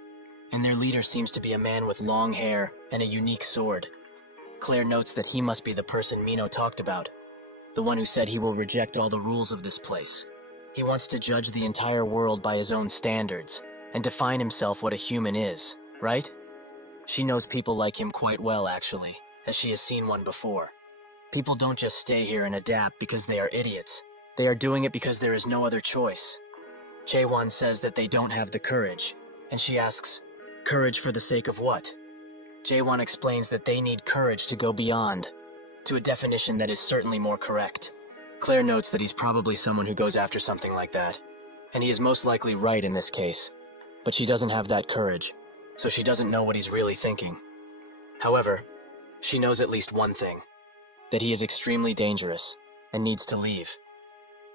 and their leader seems to be a man with long hair and a unique sword. Claire notes that he must be the person Mino talked about, the one who said he will reject all the rules of this place. He wants to judge the entire world by his own standards and define himself what a human is, right? She knows people like him quite well, actually, as she has seen one before. People don't just stay here and adapt because they are idiots. They are doing it because there is no other choice. Jae-won says that they don't have the courage, and she asks, courage for the sake of what? Jae-won explains that they need courage to go beyond, to a definition that is certainly more correct. Claire notes that he's probably someone who goes after something like that, and he is most likely right in this case, but she doesn't have that courage, so she doesn't know what he's really thinking. However, she knows at least one thing, that he is extremely dangerous and needs to leave.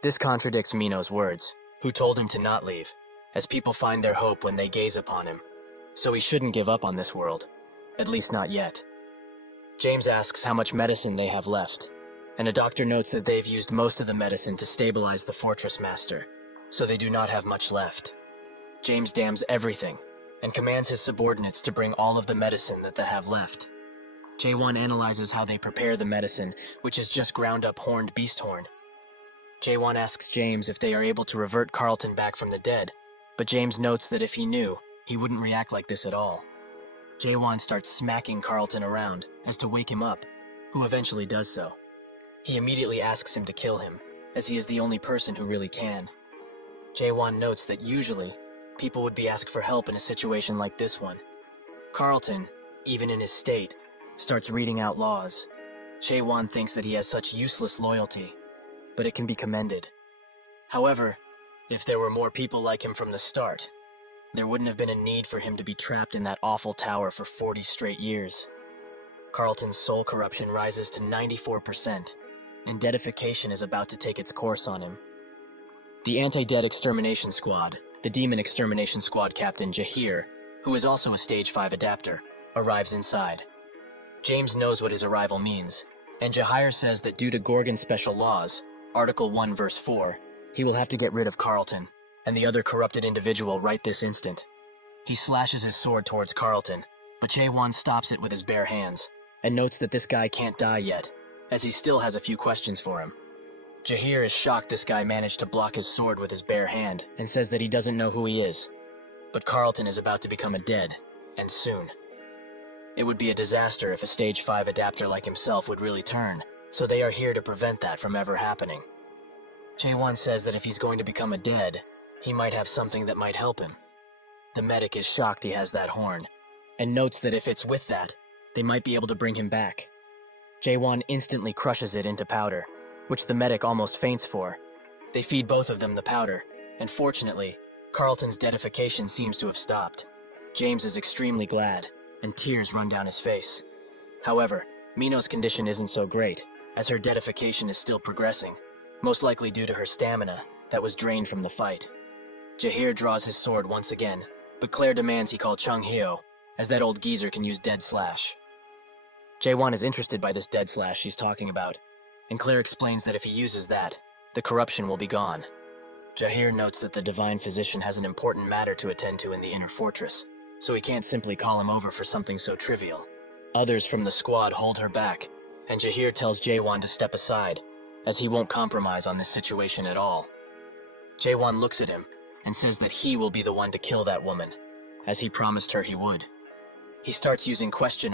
This contradicts Mino's words, who told him to not leave, as people find their hope when they gaze upon him, so he shouldn't give up on this world, at least not yet. James asks how much medicine they have left, and a doctor notes that they've used most of the medicine to stabilize the fortress master, so they do not have much left. James damns everything, and commands his subordinates to bring all of the medicine that they have left. Jae-won analyzes how they prepare the medicine, which is just ground up horned beast horn. Jae-won asks James if they are able to revert Carlton back from the dead, but James notes that if he knew, he wouldn't react like this at all. Jae-won starts smacking Carlton around as to wake him up, who eventually does so. He immediately asks him to kill him, as he is the only person who really can. Jae-won notes that usually, people would be asked for help in a situation like this one. Carlton, even in his state, starts reading out laws. Jae-won thinks that he has such useless loyalty, but it can be commended. However, if there were more people like him from the start, there wouldn't have been a need for him to be trapped in that awful tower for 40 straight years. Carlton's soul corruption rises to 94%, and deadification is about to take its course on him. The Anti-Dead Extermination Squad, the Demon Extermination Squad Captain Jahir, who is also a Stage 5 adapter, arrives inside. James knows what his arrival means, and Jahir says that due to Gorgon special laws, Article 1 Verse 4, he will have to get rid of Carlton and the other corrupted individual right this instant. He slashes his sword towards Carlton, but Jae-won stops it with his bare hands, and notes that this guy can't die yet, as he still has a few questions for him. Jahir is shocked this guy managed to block his sword with his bare hand, and says that he doesn't know who he is. But Carlton is about to become a dead, and soon. It would be a disaster if a Stage 5 adapter like himself would really turn, so they are here to prevent that from ever happening. Jae-won says that if he's going to become a dead, he might have something that might help him. The medic is shocked he has that horn, and notes that if it's with that, they might be able to bring him back. Jae-won instantly crushes it into powder, which the medic almost faints for. They feed both of them the powder, and fortunately, Carlton's deadification seems to have stopped. James is extremely glad, and tears run down his face. However, Mino's condition isn't so great, as her deadification is still progressing, most likely due to her stamina that was drained from the fight. Jahir draws his sword once again, but Claire demands he call Chung Hyo, as that old geezer can use Dead Slash. Jae-won is interested by this Dead Slash she's talking about, and Claire explains that if he uses that, the corruption will be gone. Jahir notes that the divine physician has an important matter to attend to in the inner fortress, so he can't simply call him over for something so trivial. Others from the squad hold her back, and Jahir tells Jaewon to step aside, as he won't compromise on this situation at all. Jaewon looks at him and says that he will be the one to kill that woman, as he promised her he would. He starts using question